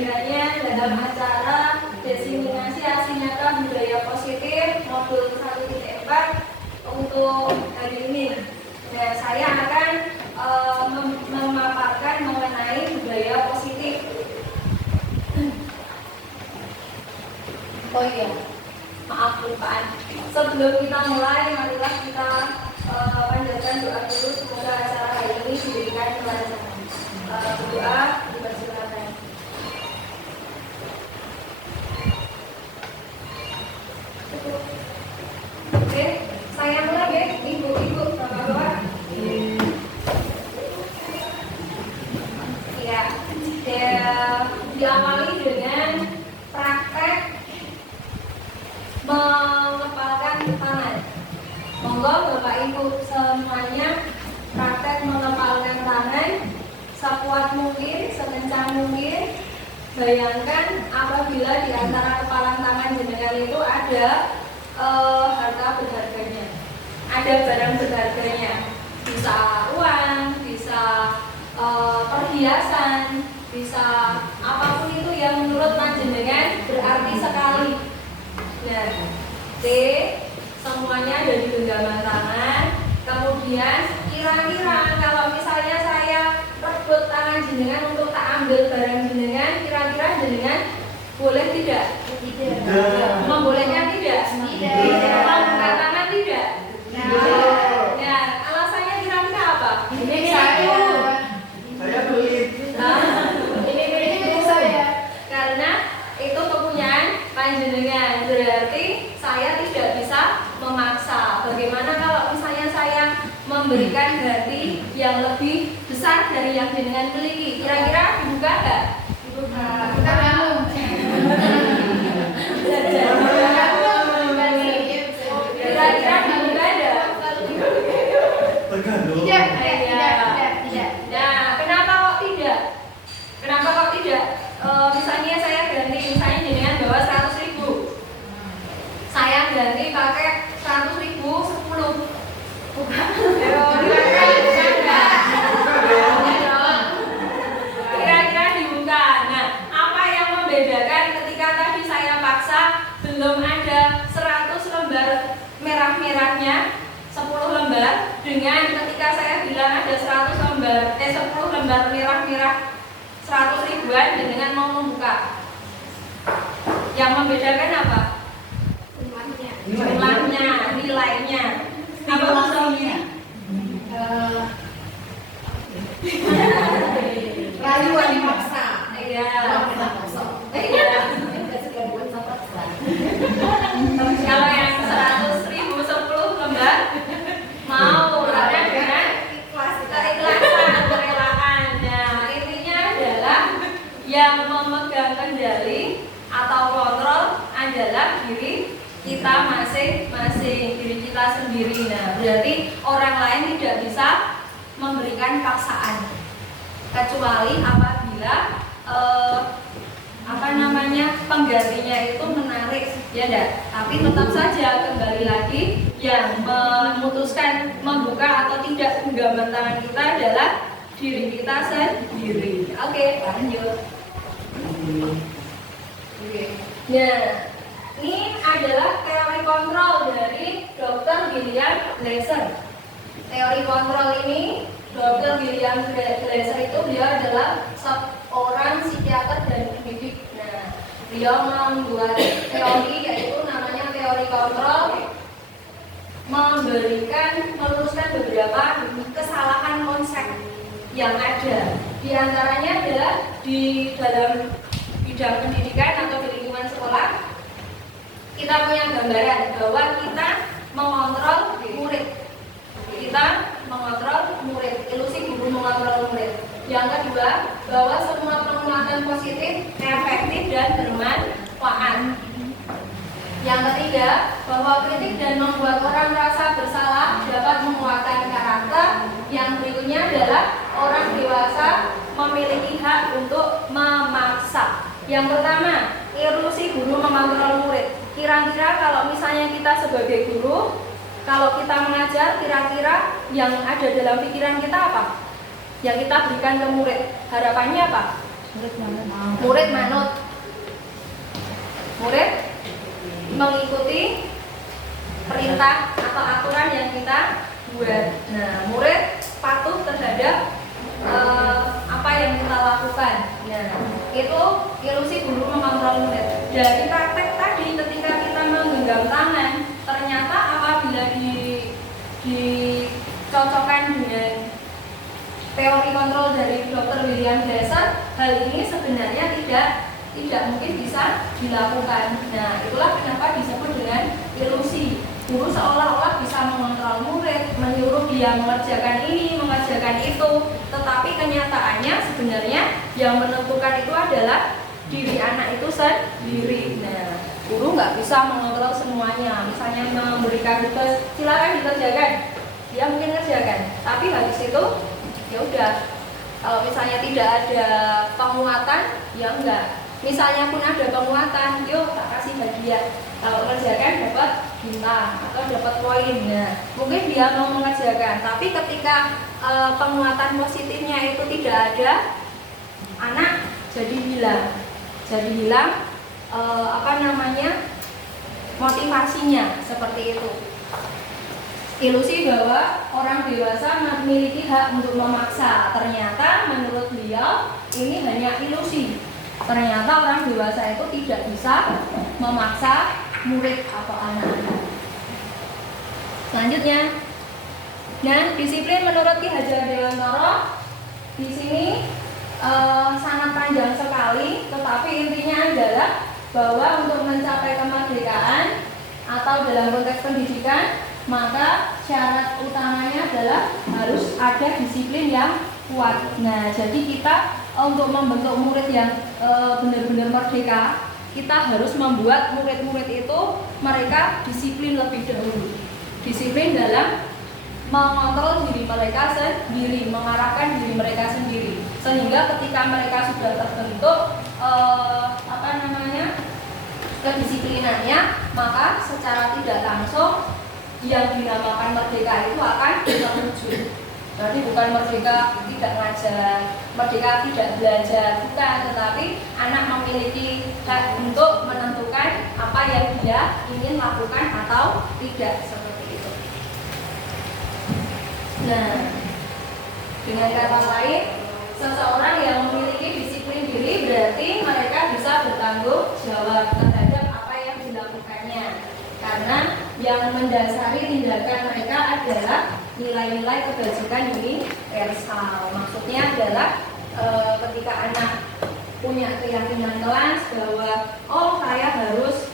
kehadirannya dalam acara diseminasi aksi nyata budaya positif modul 1.4 untuk hari ini. Nah, saya akan memaparkan mengenai budaya positif. Oh iya, maaf lupaan. Sebelum kita mulai, marilah kita panjatkan doa dulu. Semoga acara hari ini diberikan kelancaran. Berdoa, dipersilakan. Oke, saya mulai ya, ibu-ibu, bapak-bapak. Ya, diawali dengan praktek mengepalkan tangan. Monggo Bapak Ibu semuanya praktek mengepalkan tangan sekuat mungkin, sekencang mungkin. Bayangkan apabila di antara kepalan tangan jenengan itu ada harta berharganya, ada barang berharganya, bisa uang, bisa perhiasan, bisa apapun itu yang menurut panjenengan berarti sekali. Nah, C, semuanya ada di genggaman tangan. Kemudian kira-kira kalau misalnya saya rebut tangan jenengan untuk tak ambil barang jenengan, kira-kira jenengan boleh tidak? Tidak. Membolehkan tidak? Tidak. Membuka tangan tidak? Nah, alasannya kira-kira apa? Ini saya beli. Ini saya. Karena itu kepunyaan panjenengan, berarti saya tidak bisa memaksa. Bagaimana kalau misalnya saya memberikan ganti yang lebih besar dari yang jenengan miliki? Kira-kira dibuka nggak? Dibuka. Kita bangun. Kira-kira dibuka nggak? Tergantung. Tidak. Nah, kenapa kok tidak? Kenapa kok tidak? Misalnya saya ganti, misalnya jenengan bawa 100.000, saya ganti pakai 100.000 10. Bukan. Kira-kira dibuka. Nah, apa yang membedakan ketika tadi saya paksa belum ada 100 lembar merah-merahnya, 10 lembar, dengan ketika saya bilang ada 10 lembar merah-merah 100 ribuan dengan mau membuka. Yang membedakan apa? Jumlahnya, nilainya. Apa maksudnya? Rayuan dipaksa. Iya. Kalau yang 100.000 10 lembar mau ada dengan keikhlasan, kerelaan. Nah, intinya adalah yang memegang kendali atau kontrol adalah diri kita masing-masing, diri kita sendiri. Nah, berarti orang lain tidak bisa memberikan paksaan, kecuali apabila penggantinya itu menarik, ya enggak? Tapi tetap saja kembali lagi yang memutuskan membuka atau tidak genggaman tangan kita adalah diri kita sendiri. Oke, lanjut. Nah, ini adalah teori kontrol dari Dr. William Glasser. Teori kontrol ini, Dr. William Glasser itu beliau adalah seorang psikiater dan pendidik. Nah, beliau membuat teori yaitu namanya teori kontrol, meluruskan beberapa kesalahan konsep yang ada. Di antaranya adalah di dalam bidang pendidikan atau di lingkungan sekolah, kita punya gambaran bahwa kita mengontrol murid. Kita mengontrol murid, ilusi guru mengontrol murid. Yang kedua, bahwa semua penguatan positif, efektif dan bermanfaat. Yang ketiga, bahwa kritik dan membuat orang merasa bersalah dapat menguatkan karakter. Yang berikutnya adalah orang dewasa memiliki hak untuk memaksa. Yang pertama, ilusi guru mengontrol murid. Kira-kira kalau misalnya kita sebagai guru, kalau kita mengajar, kira-kira yang ada dalam pikiran kita apa? Yang kita berikan ke murid, harapannya apa? Murid manut. Murid mengikuti perintah atau aturan yang kita buat. Nah, murid patuh terhadap apa yang kita lakukan. Nah, itu ilusi guru mengontrol murid. Dari praktek tadi, ketika kita menggenggam tangan, ternyata apabila dicocokkan dengan teori kontrol dari Dr. William Glasser, hal ini sebenarnya tidak mungkin bisa dilakukan. Nah, itulah kenapa disebut dengan ilusi. Guru seolah-olah bisa mengontrol murid, menyuruh dia mengerjakan ini, mengerjakan itu, tetapi kenyataannya sebenarnya yang menentukan itu adalah diri anak itu sendiri. Nah, guru nggak bisa mengontrol semuanya. Misalnya memberikan tugas, silakan dikerjakan, dia mungkin kerjakan, tapi habis itu ya udah. Kalau misalnya tidak ada penguatan, ya enggak. Misalnya pun ada penguatan, yuk tak kasih hadiah. Kalau kerjakan dapat bintang atau dapat poin. Nah, mungkin dia mau mengerjakan, tapi ketika penguatan positifnya itu tidak ada, anak jadi hilang motivasinya seperti itu. Ilusi bahwa orang dewasa memiliki hak untuk memaksa. Ternyata menurut beliau ini hanya ilusi. Ternyata orang dewasa itu tidak bisa memaksa murid atau anak-anak. Selanjutnya, nah, disiplin menurut Ki Hajar Dewantara di sini sangat panjang sekali, tetapi intinya adalah bahwa untuk mencapai kemerdekaan atau dalam konteks pendidikan, maka syarat utamanya adalah harus ada disiplin yang kuat. Nah, jadi kita untuk membentuk murid yang benar-benar merdeka, kita harus membuat murid-murid itu mereka disiplin lebih dahulu. Disiplin dalam mengontrol diri mereka sendiri, mengarahkan diri mereka sendiri, sehingga ketika mereka sudah terbentuk kedisiplinannya, maka secara tidak langsung yang dinamakan merdeka itu akan terwujud. Jadi bukan merdeka tidak ngajar, merdeka tidak belajar, bukan, tetapi anak memiliki hak untuk menentukan apa yang dia ingin lakukan atau tidak, seperti itu. Nah, dengan kata lain, seseorang yang memiliki disiplin diri berarti mereka bisa bertanggung jawab terhadap apa yang dilakukannya, karena yang mendasari tindakan mereka adalah nilai-nilai kebajikan universal. Maksudnya adalah ketika anak punya keyakinan kelas bahwa saya harus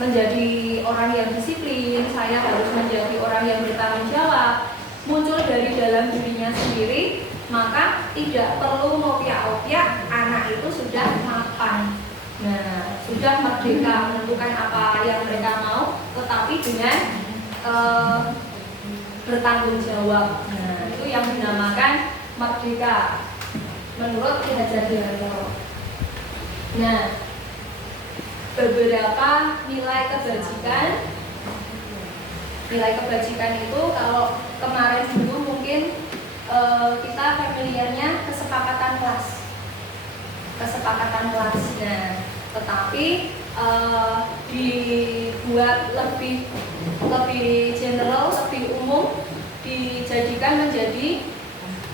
menjadi orang yang disiplin, saya harus menjadi orang yang bertanggung jawab, muncul dari dalam dirinya sendiri, maka tidak perlu ngopiak-opiak, anak itu sudah mapan. Nah, sudah merdeka menentukan apa yang mereka mau, tetapi dengan bertanggung jawab. Nah, itu yang dinamakan merdeka menurut Ki Hajar Dewantara. Nah, beberapa nilai kebajikan itu kalau kemarin dulu mungkin kita familiarnya kesepakatan kelas. Nah, tetapi dibuat lebih general, lebih umum, dijadikan menjadi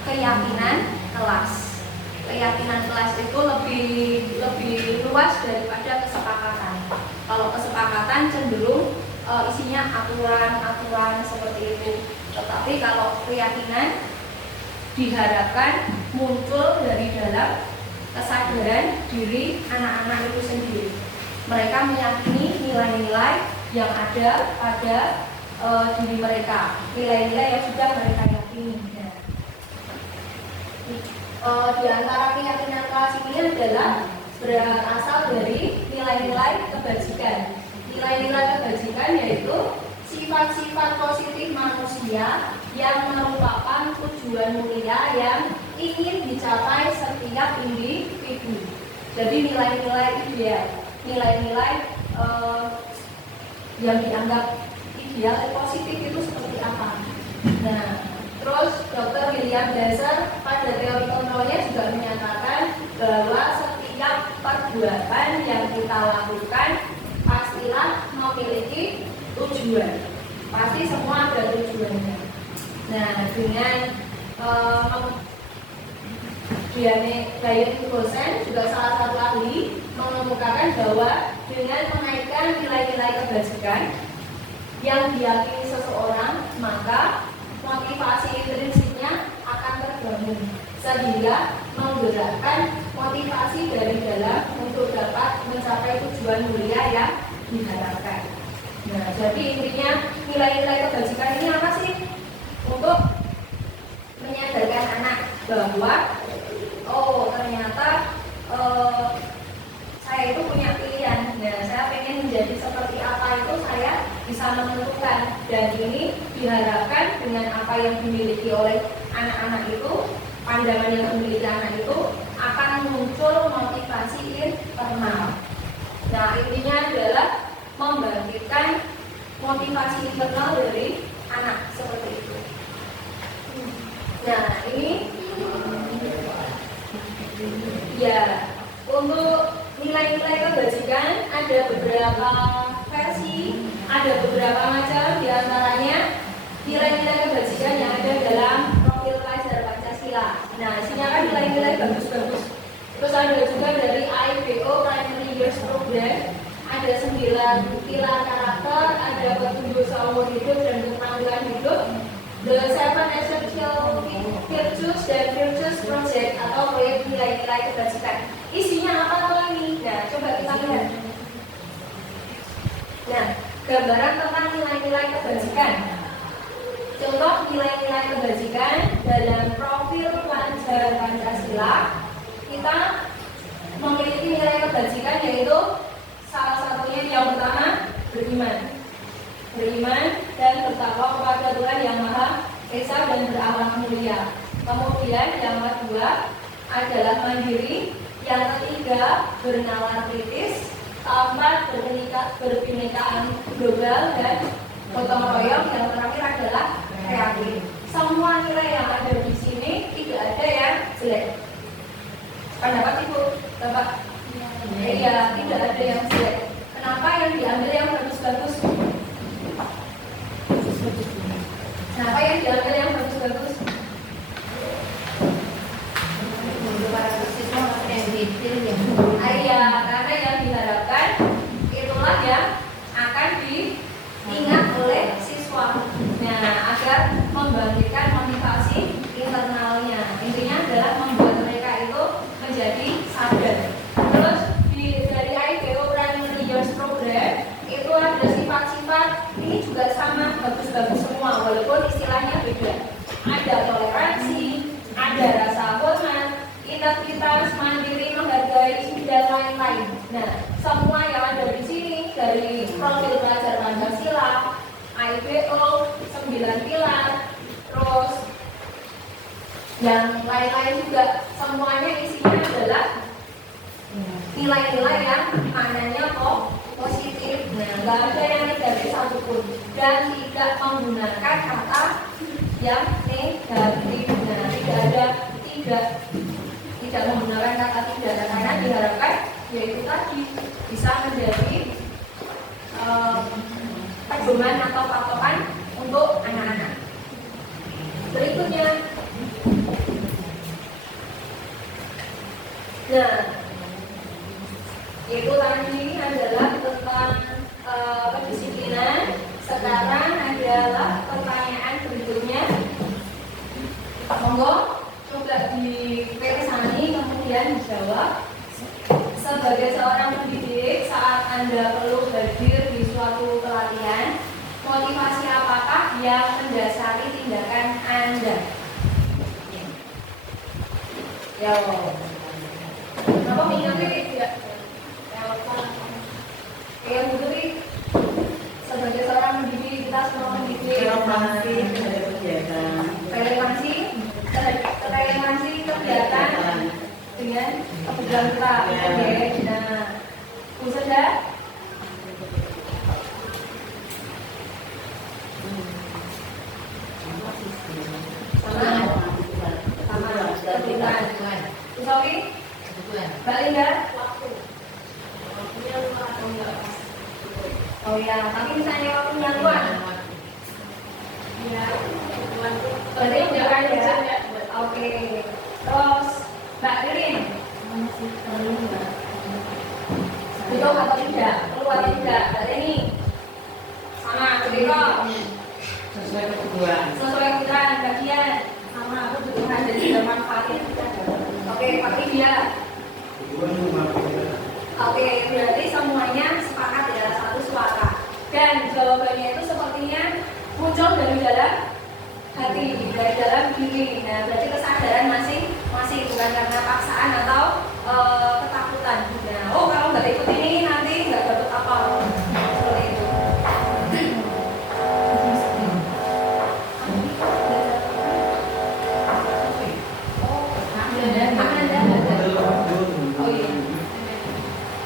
keyakinan kelas. Keyakinan kelas itu lebih luas daripada kesepakatan. Kalau kesepakatan cenderung isinya aturan seperti itu. Tetapi kalau keyakinan diharapkan muncul dari dalam kesadaran diri anak-anak itu sendiri. Mereka meyakini nilai-nilai yang ada pada diri mereka, nilai-nilai yang sudah mereka yakini. Di antara keyakinan kelas ini adalah berasal dari nilai-nilai kebajikan. Nilai-nilai kebajikan yaitu sifat-sifat positif manusia yang merupakan tujuan mulia yang ingin dicapai setiap individu. Jadi nilai-nilai ideal, nilai-nilai yang dianggap ideal positif itu seperti apa? Nah, Terus Dr. William Dasar pada teori kontrolnya juga menyatakan bahwa setiap perbuatan yang kita lakukan pastilah memiliki tujuan. Pasti semua ada tujuannya. Nah, dengan Diane Gosen juga salah satu ahli mengemukakan bahwa dengan menaikkan nilai-nilai kebajikan yang diyakini seseorang, maka motivasi intrinsiknya akan terbangun sehingga menggerakkan motivasi dari dalam untuk dapat mencapai tujuan mulia yang diharapkan. Nah, jadi intinya nilai-nilai kebajikan ini apa sih? Untuk menyadarkan anak bahwa oh ternyata saya itu punya pilihan. Nah, saya pengen menjadi seperti apa itu saya bisa menentukan, dan ini diharapkan dengan apa yang dimiliki oleh anak-anak itu, pandangan yang dimiliki anak itu akan muncul motivasi internal. Nah, intinya adalah membangkitkan motivasi internal dari anak seperti itu. Nah, ini ya, untuk nilai-nilai kebajikan ada beberapa versi, ada beberapa macam, diantaranya nilai-nilai kebajikan yang ada dalam profil pelajar Pancasila. Nah, isinya kan nilai-nilai bagus-bagus. Terus ada juga dari IPO Primary Years Program, ada 9 pilar karakter, ada petunjuk seumur hidup dan keterampilan hidup, The 7 Essential Virtues dan Virtues Project atau proyek nilai-nilai kebajikan. Isinya apa tuh ini? Nah, coba kita lihat. Nah, gambaran tentang nilai-nilai kebajikan. Contoh nilai-nilai kebajikan dalam profil pelajar Pancasila, kita memiliki nilai kebajikan yaitu salah satunya yang pertama beriman dan bertakwa kepada Tuhan Yang Maha Esa dan berakhlak mulia. Kemudian yang kedua adalah mandiri, yang ketiga bernalar kritis, keempat berkebinekaan global, dan gotong royong, yang terakhir adalah kreatif. Semua nilai yang ada di sini tidak ada yang jelek. Pendapat Ibu, Bapak? Iya, tidak ada yang jelek. Kenapa yang diambil yang bagus-bagus? Kenapa yang diambil yang bagus-bagus? Para siswa yang detail ya. Iya, karena yang diharapkan itulah yang akan diingat oleh siswa. Nah, agar membangkitkan motivasi internalnya. Intinya adalah membuat mereka itu menjadi sadar. Terus dari IPO Primary Years Program itu ada sifat-sifat ini juga sama, bagus-bagus semua walaupun istilahnya beda. Ada toleransi, ada rasa hormat, integritas, mandiri, menghargai, dan lain-lain. Nah, semua yang ada di sini dari profil pelajar Pancasila, IPO, 9 pilar, terus yang lain-lain juga, semuanya isinya adalah nilai-nilai yang maknanya positif. Nah, nggak ada yang negatif satupun dan tidak menggunakan kata yang negatif. Nah, tidak menggunakan kata tidak, karena diharapkan yaitu tadi bisa menjadi pedoman atau patokan untuk anak-anak. Berikutnya, nah, yaitu tadi ini adalah tentang kedisiplinan. Sekarang adalah pertanyaan berikutnya. Monggo coba dipesani kemudian dijawab. Sebagai seorang pendidik, saat Anda perlu hadir di suatu pelatihan, motivasi apakah yang mendasari tindakan Anda? Ya, apa minatnya tidak? Yang berdiri sebagai seorang pendidik, kita semua pendidik. Relevansi terhadap kegiatan. Relevansi kegiatan dengan kebutuhan kita. Oke, nah, Bu Seda. Bu Sofi, Mbak Linda, waktu. Oh ya, tapi misalnya waktu nyatuan. Berarti bukan ya? Oke. Terus Mbak Ririn, itu atau tidak? Perlu atau tidak? Mbak Reni, sama. Cerita Sesuai kebutuhan. sesuai kebutuhan bagian sama kebutuhan dan juga manfaatnya. Oke, Pak Lydia. Oke, berarti semuanya sepakat ya, satu suara. Dan jawabannya itu sepertinya muncul dari dalam hati, dari dalam diri. Nah, berarti kesadaran masih bukan karena paksaan atau ketakutan. Nah, oh kalau nggak ikut ini nanti nggak dapat apa, seperti itu. Oh iya.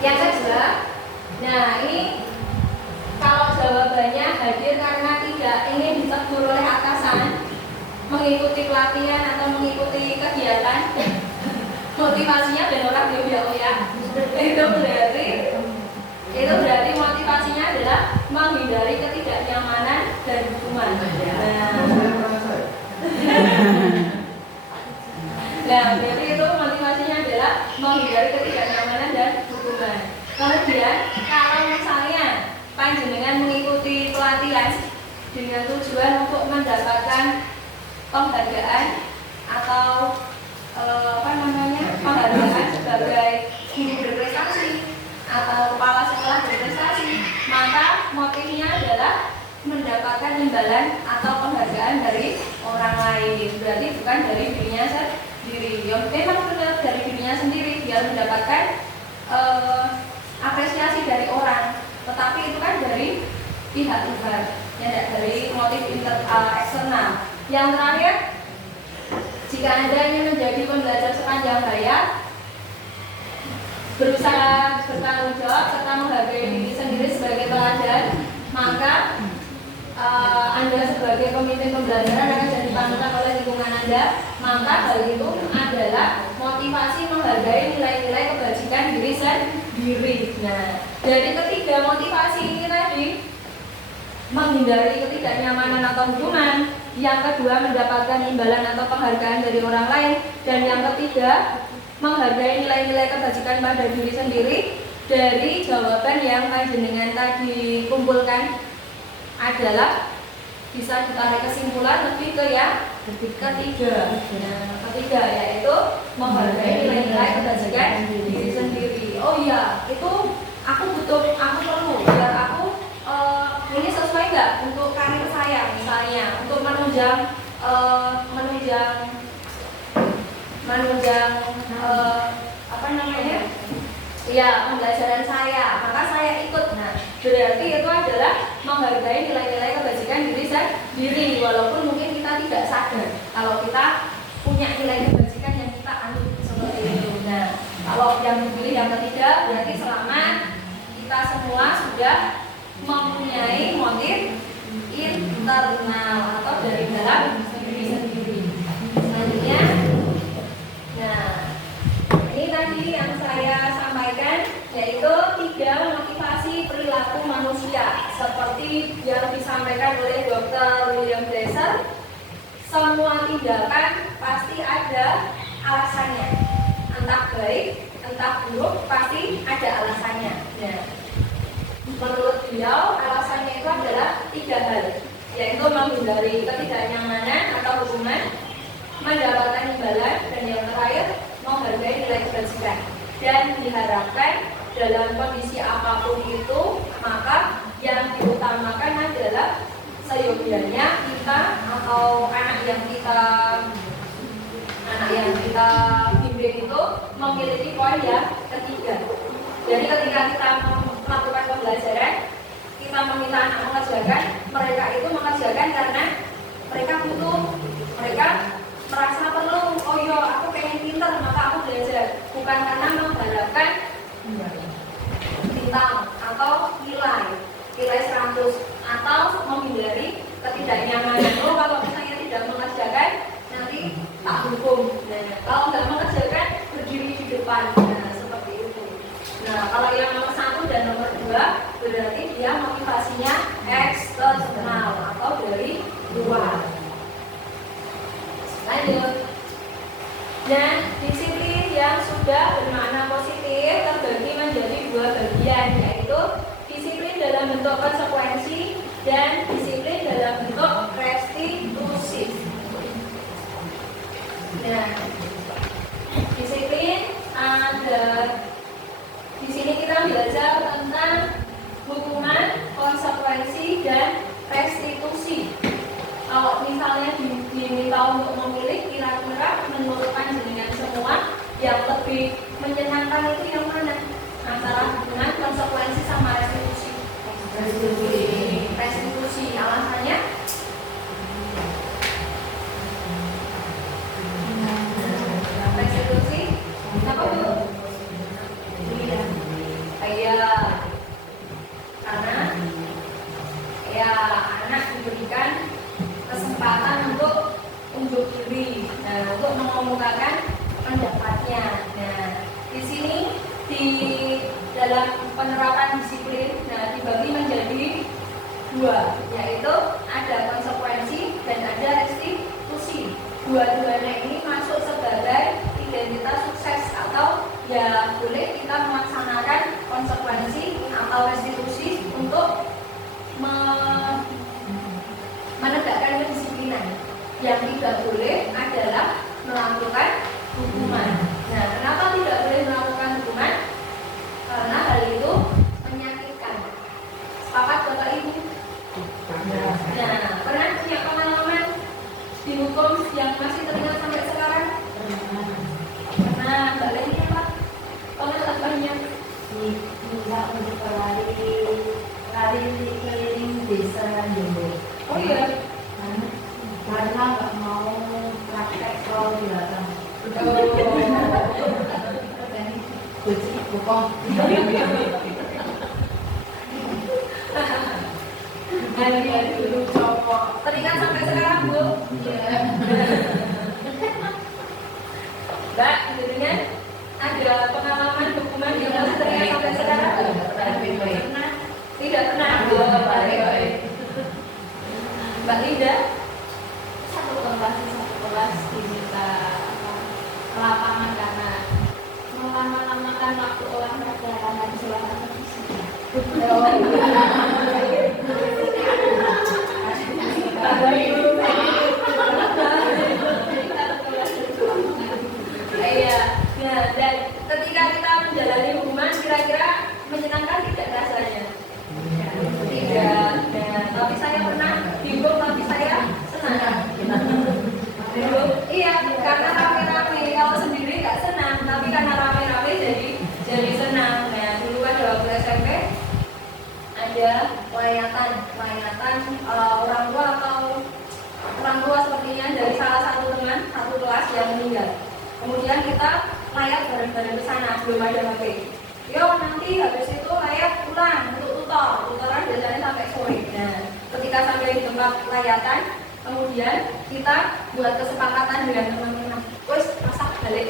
Yang kedua, nah ini kalau jawabannya hadir karena tidak ingin ditegur oleh atasan, mengikuti pelatihan atau mengikuti kegiatan, motivasinya dan orang dia ya. Itu berarti motivasinya adalah menghindari ketidaknyamanan dan hukuman. Nah, berarti itu motivasinya adalah menghindari ketidaknyamanan dan hukuman. Kemudian, kalau misalnya panjenengan mengikuti pelatihan dengan tujuan untuk mendapatkan penghargaan atau penghargaan sebagai guru berprestasi atau kepala sekolah berprestasi, maka motifnya adalah mendapatkan imbalan atau penghargaan dari orang lain. Berarti bukan dari dirinya sendiri. Yang memang benar dari dirinya sendiri biar mendapatkan apresiasi dari orang, tetapi itu kan dari pihak luar, ya, dari motif eksternal. Yang terakhir, jika Anda ingin menjadi pembelajar sepanjang hayat, berusaha bertanggung jawab serta menghargai diri sendiri sebagai teladan, maka Anda sebagai pemimpin pembelajaran akan jadi panutan oleh lingkungan Anda. Maka hal itu adalah motivasi menghargai nilai-nilai kebajikan diri sendiri. Nah, dari ketiga motivasi ini tadi, menghindari ketidaknyamanan atau hukuman, yang kedua mendapatkan imbalan atau penghargaan dari orang lain, dan yang ketiga menghargai nilai-nilai kebajikan pada diri sendiri. Dari jawaban yang panjenengan tadi kumpulkan adalah bisa ditarik kesimpulan lebih ke yang ketiga. Nah, ketiga yaitu menghargai nilai-nilai kebajikan diri sendiri. Oh iya, itu aku perlu biar aku ini sesuai nggak untuk karir saya, misalnya untuk menunjang pembelajaran saya, maka saya ikut. Nah, berarti itu adalah menghargai nilai-nilai kebajikan diri sendiri, walaupun mungkin kita tidak sadar kalau kita punya nilai kebajikan yang kita anut seperti itu. Nah, kalau yang dipilih yang ketiga, berarti selama kita semua sudah mempunyai motif internal atau dari dalam diri sendiri. Selanjutnya, nah ini tadi yang saya sampaikan yaitu 3 motivasi perilaku manusia seperti yang disampaikan oleh Dr. William Glasser. Semua tindakan pasti ada alasannya, entah baik, entah buruk, pasti ada alasannya. Nah, menurut beliau alasannya itu adalah 3 hal, yaitu menghindari ketidaknyamanan atau hukuman, mendapatkan imbalan, dan yang terakhir menghargai nilai kebajikan. Dan diharapkan dalam kondisi apapun itu, maka yang diutamakan adalah seyogianya kita atau anak yang kita bimbing itu memiliki poin yang ketiga. Jadi ketika kita melakukan pembelajaran, kita meminta anak mengerjakan, mereka itu mengerjakan karena mereka butuh, mereka merasa perlu. Oh iya, aku pengen pintar maka aku belajar, bukan karena mengharapkan bintang atau nilai 100 atau menghindari ketidaknyamanan. Oh, kalau misalnya tidak mengerjakan nanti tak hukum. Nah, kalau nggak mengerjakan Nah, kalau yang nomor 1 dan nomor 2 berarti dia motivasinya eksternal atau dari luar. Lanjut. Nah, disiplin yang sudah bermakna positif terbagi menjadi 2 bagian, yaitu disiplin dalam bentuk konsekuensi dan disiplin dalam bentuk restitusi. Nah, disiplin ada di sini kita belajar tentang hukuman, konsekuensi dan restitusi. Kalau misalnya diminta untuk memilih, kira-kira menurut panjenengan semua yang lebih menyenangkan itu yang mana? Antara hukuman, konsekuensi sama restitusi. Restitusi. Alasannya? Restitusi. Kenapa Bu? Iya. Karena ya anak diberikan kesempatan untuk unjuk diri, untuk mengemukakan pendapatnya. Nah, di sini di dalam penerapan disiplin, dibagi menjadi 2, yaitu ada konsekuensi dan ada restitusi. Dua-duanya ini masuk sebagai identitas sukses atau ya boleh kita melaksanakan konsekuensi atau restitusi untuk menegakkan kedisiplinan. Yang tidak boleh adalah melakukan hukuman. Nah, kenapa tidak boleh melakukan hukuman? Karena hal itu menyakitkan. Sepakat Bapak Ibu? Nah, pernah punya pengalaman dihukum yang masih teringat sampai sekarang? Pernah. Mbak Leni apa? Pengalamannya? Minta untuk lari keliling desa Jember. Oh iya? Karena nggak mau praktek kalau di belakang. Jadi bokong. Dari dulu cowok. Teringat sampai sekarang Bu? Iya. Mbak, jadinya ada pengalaman hukuman yang masih teringat sampai sekarang? Pernah. Tidak pernah. Baik. Mbak Linda? Satu kelas diminta ke lapangan karena melama-lamakan waktu olahraga karena di olahraga fisik. Iya. Nah, dan ketika kita menjalani hukuman, kira-kira menyenangkan tidak rasanya? Tidak. Nah, tapi saya pernah dihukum, tapi saya senang. Iya, karena rame-rame. Kalau sendiri nggak senang, tapi karena rame-rame jadi senang. Nah, dulu kan waktu SMP ada layatan orang tua atau orang tua sepertinya dari salah satu teman satu kelas yang meninggal. Kemudian kita layat bareng-bareng ke sana, belum ada HP. Yuk nanti habis itu layat pulang untuk tutoran biasanya sampai sore. Nah, ketika sampai di tempat layatan, kemudian kita buat kesepakatan dengan teman-teman. Wes masak balik,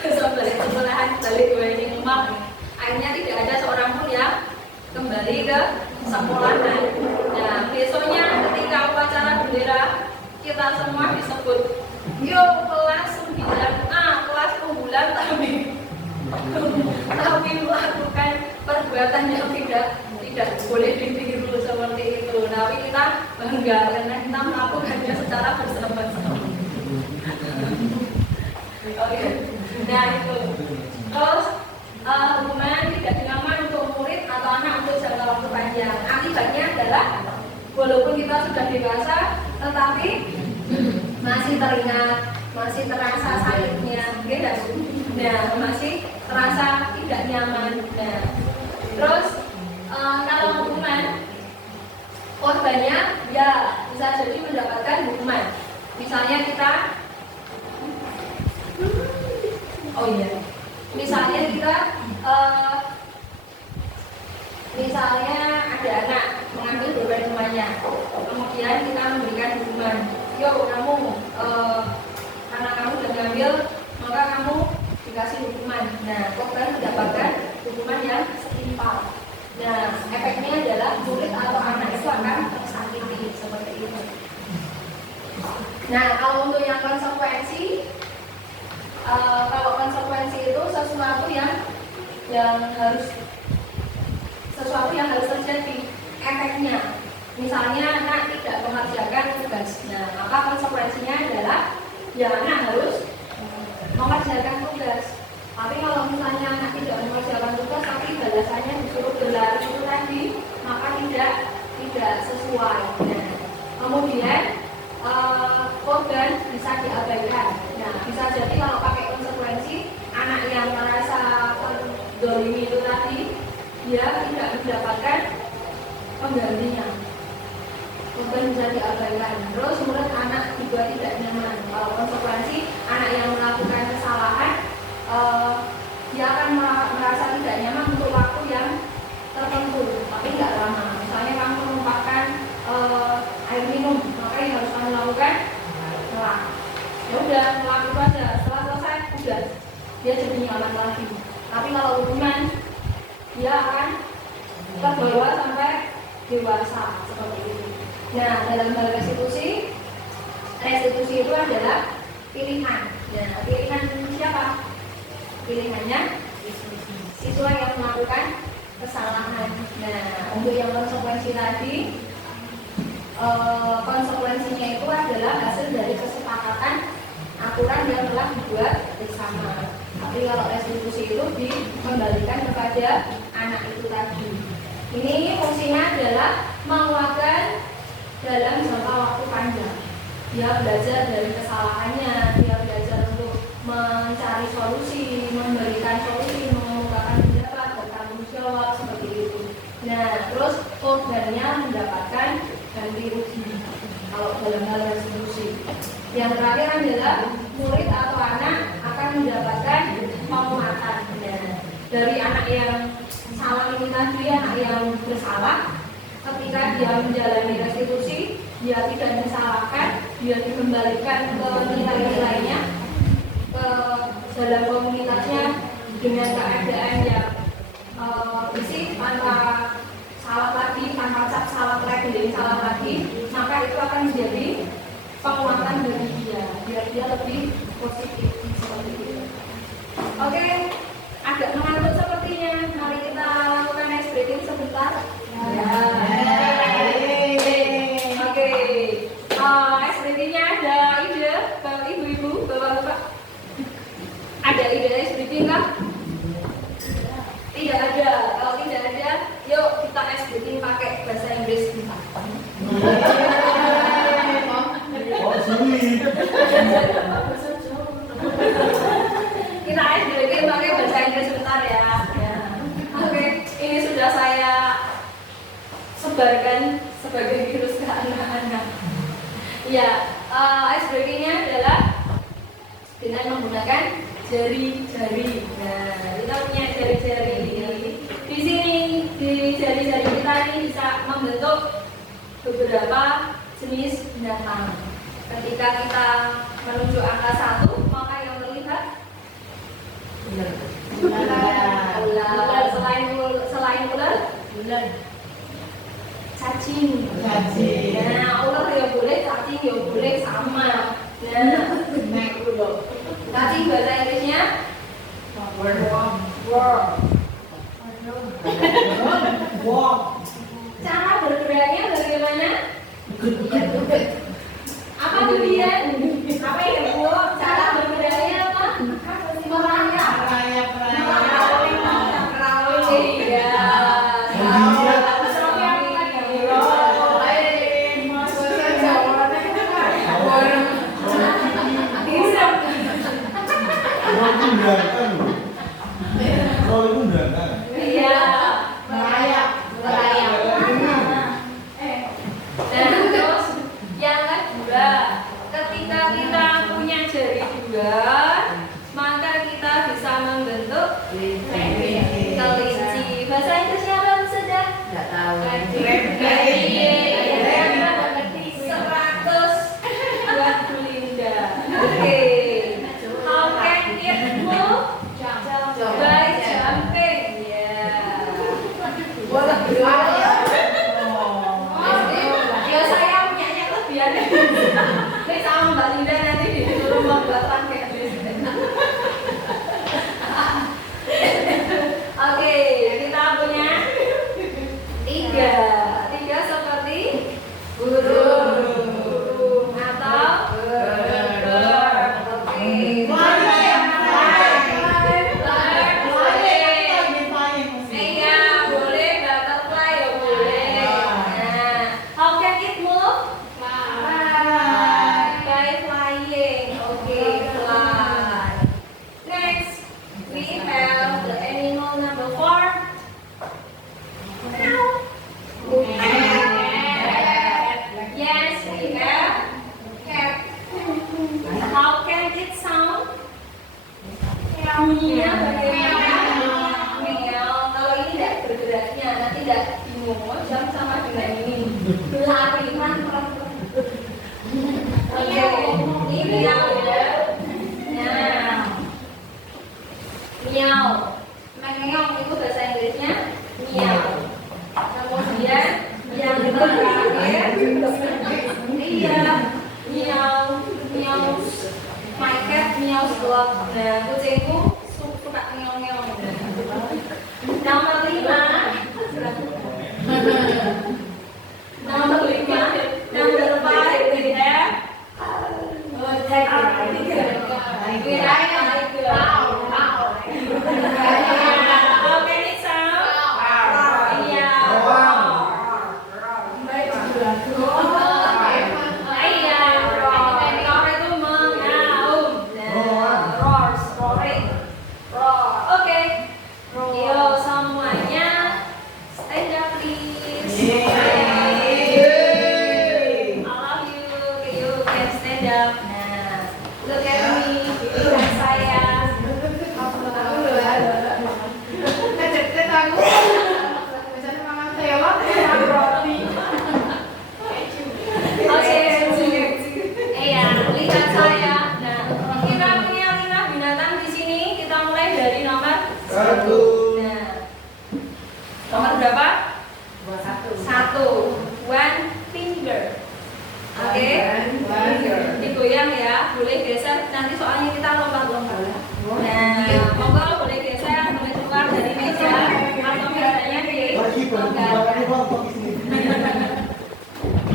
balik sekolahan, balik ke rumah. Akhirnya tidak ada seorang pun yang kembali ke sekolahan. Nah, besoknya ketika upacara bendera, kita semua disebut, yuk kelas 9A, kelas unggulan tapi melakukan perbuatan yang tidak boleh ditiru seperti itu. Tapi kita bangga karena kita melakukannya secara bersama-sama. Oke. Nah itu. Terus hukuman tidak nyaman untuk murid atau anak untuk jangka waktu panjang. Akibatnya adalah walaupun kita sudah dewasa, tetapi masih teringat, masih terasa sakitnya, nah masih terasa tidak nyaman. Nah, terus kalau hukuman, korbannya ya bisa jadi mendapatkan hukuman. Misalnya kita, misalnya ada anak mengambil beban rumahnya, kemudian kita memberikan hukuman. Yuk kamu, karena kamu sudah ngambil, maka kamu dikasih hukuman. Nah, korban mendapatkan hukuman yang setimpal. Nah, efeknya adalah murid atau anak itu akan tersakiti seperti itu. Nah, kalau untuk yang konsekuensi, kalau konsekuensi itu sesuatu yang harus terjadi efeknya. Misalnya anak tidak mengerjakan tugas, nah maka konsekuensinya adalah ya anak harus mengerjakan tugas. Tapi kalau misalnya anak tidak mengerjakan tugas tapi balasannya disuruh berlari itu tadi, maka tidak sesuai. Nah, kemudian korban bisa diabaikan. Nah, bisa jadi kalau pakai konsekuensi anak yang merasa terdolimi itu tadi dia tidak mendapatkan penggantinya. Korban bisa diabaikan. Terus menurut anak juga tidak nyaman. Kalau konsekuensi anak yang melakukan kesalahan dia akan merasa tidak nyaman untuk waktu yang tertentu, tapi tidak lama. Misalnya kamu menumpahkan air minum, maka yang harus kamu lakukan ngelak. Ya udah, ngelak itu aja. Setelah selesai, udah dia jadi nyaman lagi. Tapi kalau hukuman, dia akan terbawa sampai dewasa seperti itu. Nah, dalam hal restitusi itu adalah pilihan. Nah, pilihan siapa? Pilihannya siswa yang melakukan kesalahan. Nah, untuk yang konsekuensi tadi, konsekuensinya itu adalah hasil dari kesepakatan aturan yang telah dibuat bersama. Tapi kalau restitusi itu dikembalikan kepada anak itu tadi. Ini fungsinya adalah menguatkan dalam jangka waktu panjang. Dia belajar dari kesalahannya, dia belajar untuk mencari solusi, memberikan solusi, mengemukakan pendapat, bertanggung jawab seperti itu. Nah, terus korbannya mendapatkan ganti rugi kalau dalam hal restitusi. Yang terakhir adalah murid atau anak akan mendapatkan penguatan. Nah, dari anak yang salah ini tadi, anak yang bersalah, ketika dia menjalani restitusi, dia tidak disalahkan, dia dikembalikan ke nilai-nilainya, ke dalam komunitasnya dengan keadaan yang bersih, tanpa salah lagi, tanpa cap salah lagi, salah lagi, maka itu akan menjadi penguatan dari dia, biar dia lebih positif seperti itu. Oke, agak mengantuk sepertinya. Mari kita lakukan ice breaking sebentar. Oke, ice breakingnya ada ide, ibu-ibu, bapak-bapak. Ada ide ice breaking kah? Tidak ada. Kalau tidak ada, yuk kita ice breaking pakai bahasa Inggris. Kita ice breaking pakai bahasa Inggris sebentar ya. Oke, ini sudah saya sebarkan sebagai virus ke anak-anak. Ya, ice breakingnya adalah dengan menggunakan jari-jari. Nah, kita punya jari-jari. Di sini, di jari-jari kita ini bisa membentuk beberapa jenis binatang. Ketika kita menuju angka 1, maka yang terlihat ular. Selain ular, cacing. Nah, ular ya boleh, cacing ya boleh, sama. Nah, cacing bahasa Inggrisnya worm. Cara bergeraknya bagaimana? Apa kemudian? Apa ya Bu? Cara bergeraknya apa? Merayap. Kelinci. Bahasa Inggrisnya apa sudah? Nggak tahu. 100 buat Bu Linda. Oke. How can it move? By jumping. Ya. ngeong itu bahasa Inggrisnya meow. Kemudian yang terakhir, iya, meow, meow. My cat meows a lot. Nah, kucingku suka ngeong-ngeong. Nomor 5. Nomor 5. Number 5 we have okay, ini sound. Iya. Iya, roar itu mengaum. Nah, roars, roaring, roar. Oke. Yo semuanya stand up please. All of you can stand up. Nah, look at me, lihat saya. Oke, iya, lihat saya. Nah, kita punya 5 binatang di sini. Kita mulai dari nomor 1. Nah, nomor berapa? 1. One finger. Oke. Digoyang ya, boleh geser. Nanti soalnya kita lompat-lompat. Nah, monggo boleh geser, boleh keluar dari meja atau mejanya di longgarkan.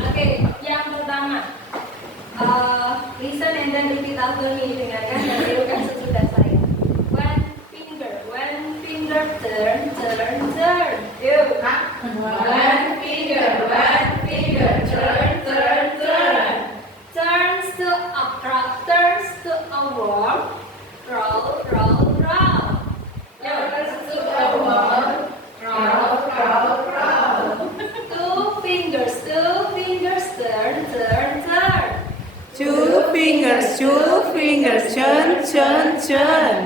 Oke, yang pertama, listen and then repeat after me. Dengarkan dan tirukan sesudah saya. One finger, turn, turn, turn. Yuk. One finger, turn, turn, turn. Turns to a frog, turns to a worm. Roll, roll, roll. Turns to a worm. Roll, roll, roll. Two fingers, turn, turn, turn. Two fingers, turn, turn, turn.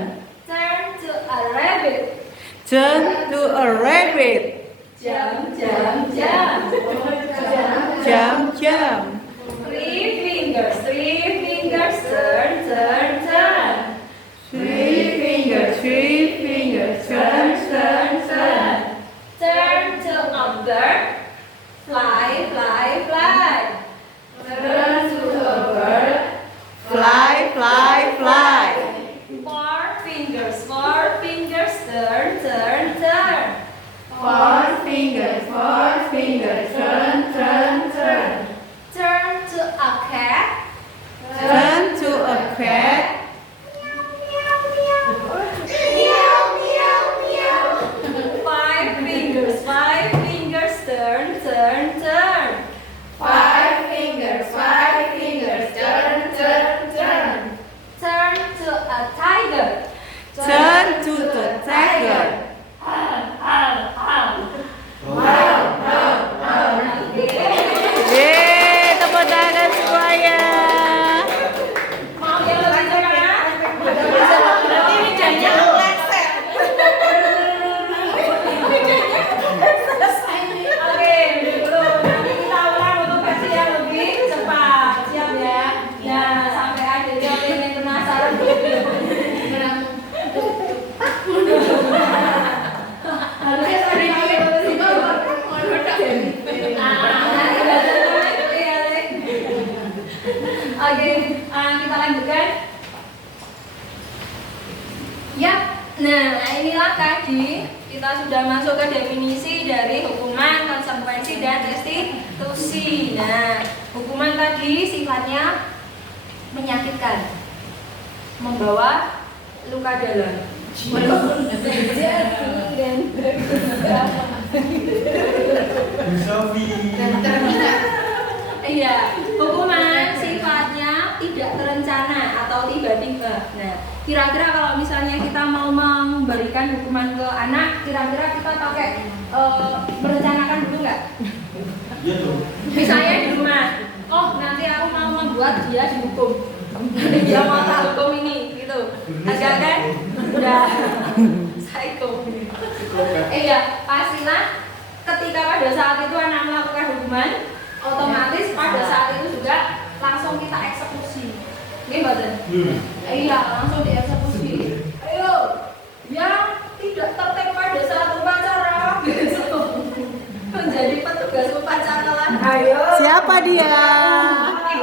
Turn to a rabbit. Turn to a rabbit. Jump, jump, jump. Jump, jump. Three fingers, turn, turn, turn. Three fingers, turn, turn, turn. Turn to a bird. Fly, fly, fly. Turn to a bird. Fly, fly, fly. Four fingers, turn, turn, turn. Four fingers, turn, turn, turn. Turn to a cat. Turn to a cat. Meow, meow, meow, meow, meow. Five fingers, turn, turn, turn. Five fingers, turn, turn, turn. Turn to a tiger. Turn to the tiger. Yeay, tepuk tangan semuanya. Mau yang lebih cepat? Berarti mejanya meleset. Oke, dulu. Nanti kita ulang untuk versi yang lebih cepat. Siap ya? Nah, sampai akhirnya pengen penasaran harusnya sering kali Oke, kita lanjutkan. Ya, nah inilah tadi kita sudah masuk ke definisi dari hukuman, konsekuensi, dan restitusi. Nah, hukuman tadi sifatnya menyakitkan, membawa luka dalam. Iya, hukuman sifatnya tidak terencana atau tiba-tiba. Nah, kira-kira kalau misalnya kita mau memberikan hukuman ke anak, kira-kira kita pakai merencanakan dulu nggak? Iya tuh. Misalnya di rumah, oh nanti aku mau membuat dia dihukum. Dia mau tak hukum ini, gitu. Agak kan? Udah psycho. Iya, pastilah ketika pada saat itu anak melakukan hukuman, otomatis pada saat itu juga langsung kita eksekusi. Gimana? Iya, langsung dieksekusi. Ayo, yang tidak tertembak Siapa dia?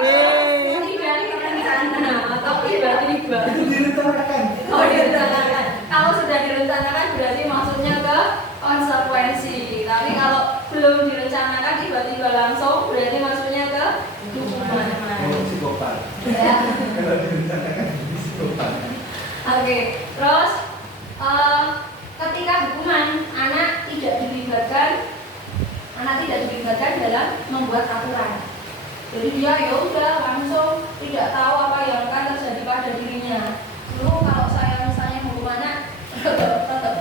Yeay. Tidak terencana atau tiba-tiba. Itu direncanakan. Oh, direncanakan. Kalau sudah direncanakan berarti maksudnya ke konsekuensi. Tapi kalau belum direncanakan tiba-tiba langsung berarti maksudnya ke hukuman. Oh, psikopat. Ya. Kalau direncanakan jadi psikopat. Oke, terus ketika hukuman anak tidak dilibatkan dalam membuat aturan. Jadi dia ya udah langsung tidak tahu apa yang akan terjadi pada dirinya. Dulu kalau saya misalnya mau kemana, tetap.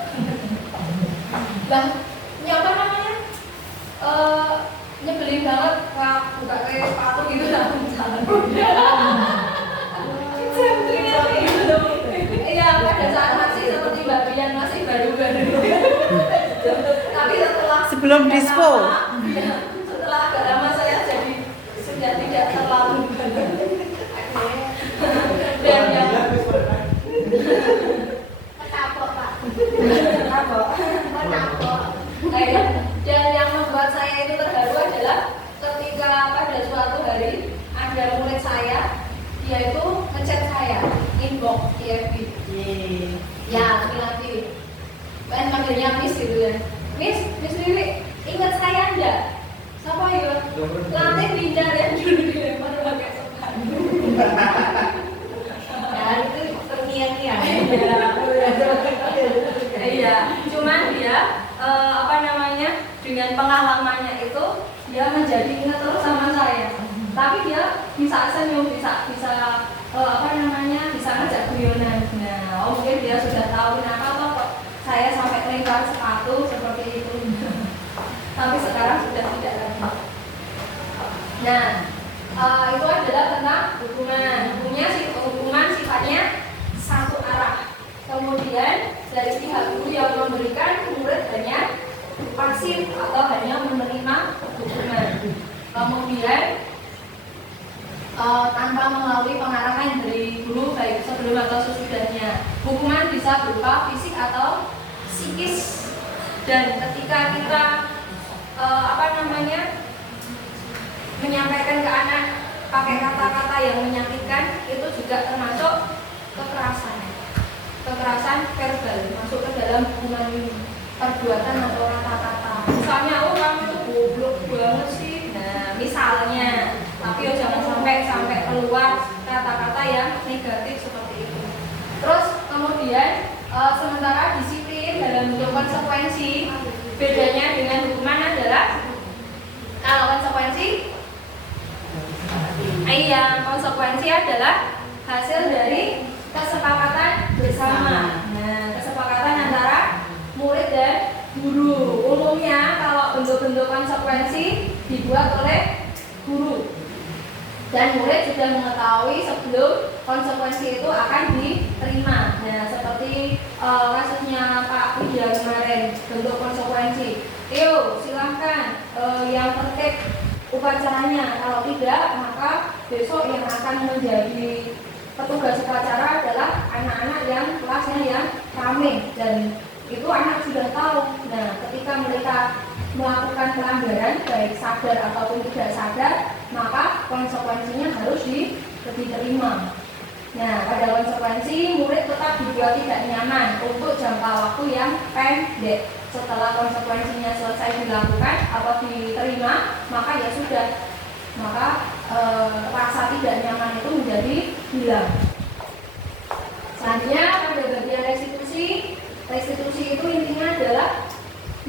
Lah, ini apa namanya? Nyebelin banget, buka kayak sepatu gitu langsung jalan. Iya, pada saat masih seperti Mbak Bian masih baru-baru. Tapi Sebelum dispo. Setelah agak lama saya jadi sudah tidak terlalu dan yang Ketapok, Pak. dan yang membuat saya itu terharu adalah ketika pada suatu hari ada murid saya, dia itu ngechat saya inbox di FB. Ya, laki-laki. Kan manggilnya Miss gitu ya. Miss Wiwi, ingat saya enggak? Siapa ya? Latih bidang yang dulu dilempar pakai sepan. Ya, itu terngiang-ngiang. Iya, cuman dia dengan pengalamannya itu dia menjadi ingat terus sama saya. Tapi dia bisa senyum, bisa bisa ngajak guyonan. Nah, mungkin dia sudah tahu kenapa kok saya sampai lempar sepatu seperti itu. Tapi sekarang sudah tidak lagi. Nah, itu adalah tentang hukuman. Hukuman sifatnya satu arah. Kemudian dari pihak guru yang memberikan, murid hanya pasif atau hanya menerima hukuman. Kemudian tanpa melalui pengarahan dari guru baik sebelum atau sesudahnya. Hukuman bisa berupa fisik atau psikis. Dan ketika kita menyampaikan ke anak pakai kata-kata yang menyakitkan, itu juga termasuk kekerasan verbal, masuk ke dalam hukuman perbuatan atau kata-kata. Misalnya, kamu itu goblok banget sih. Nah, misalnya, tapi jangan sampai keluar kata-kata yang negatif seperti itu. Terus kemudian sementara disiplin dalam bentuk konsekuensi, bedanya dengan hukuman adalah kalau konsekuensi adalah hasil dari kesepakatan bersama. Nah, kesepakatan antara murid dan guru. Umumnya kalau bentuk-bentuk konsekuensi dibuat oleh guru dan murid sudah mengetahui sebelum konsekuensi itu akan diterima. Nah, seperti kasusnya Pak Widya kemarin, bentuk konsekuensi. Silahkan yang tertib upacaranya. Kalau tidak, maka besok yang akan menjadi petugas upacara adalah anak-anak yang kelasnya yang rame, dan itu anak sudah tahu. Nah, ketika mereka melakukan pelanggaran baik sadar ataupun tidak sadar, maka konsekuensinya harus diterima. Nah, pada konsekuensi murid tetap dibuat tidak nyaman untuk jangka waktu yang pendek. Setelah konsekuensinya selesai dilakukan atau diterima, maka ya sudah, maka rasa tidak nyaman itu menjadi hilang. Selanjutnya pada bagian restitusi. Restitusi itu intinya adalah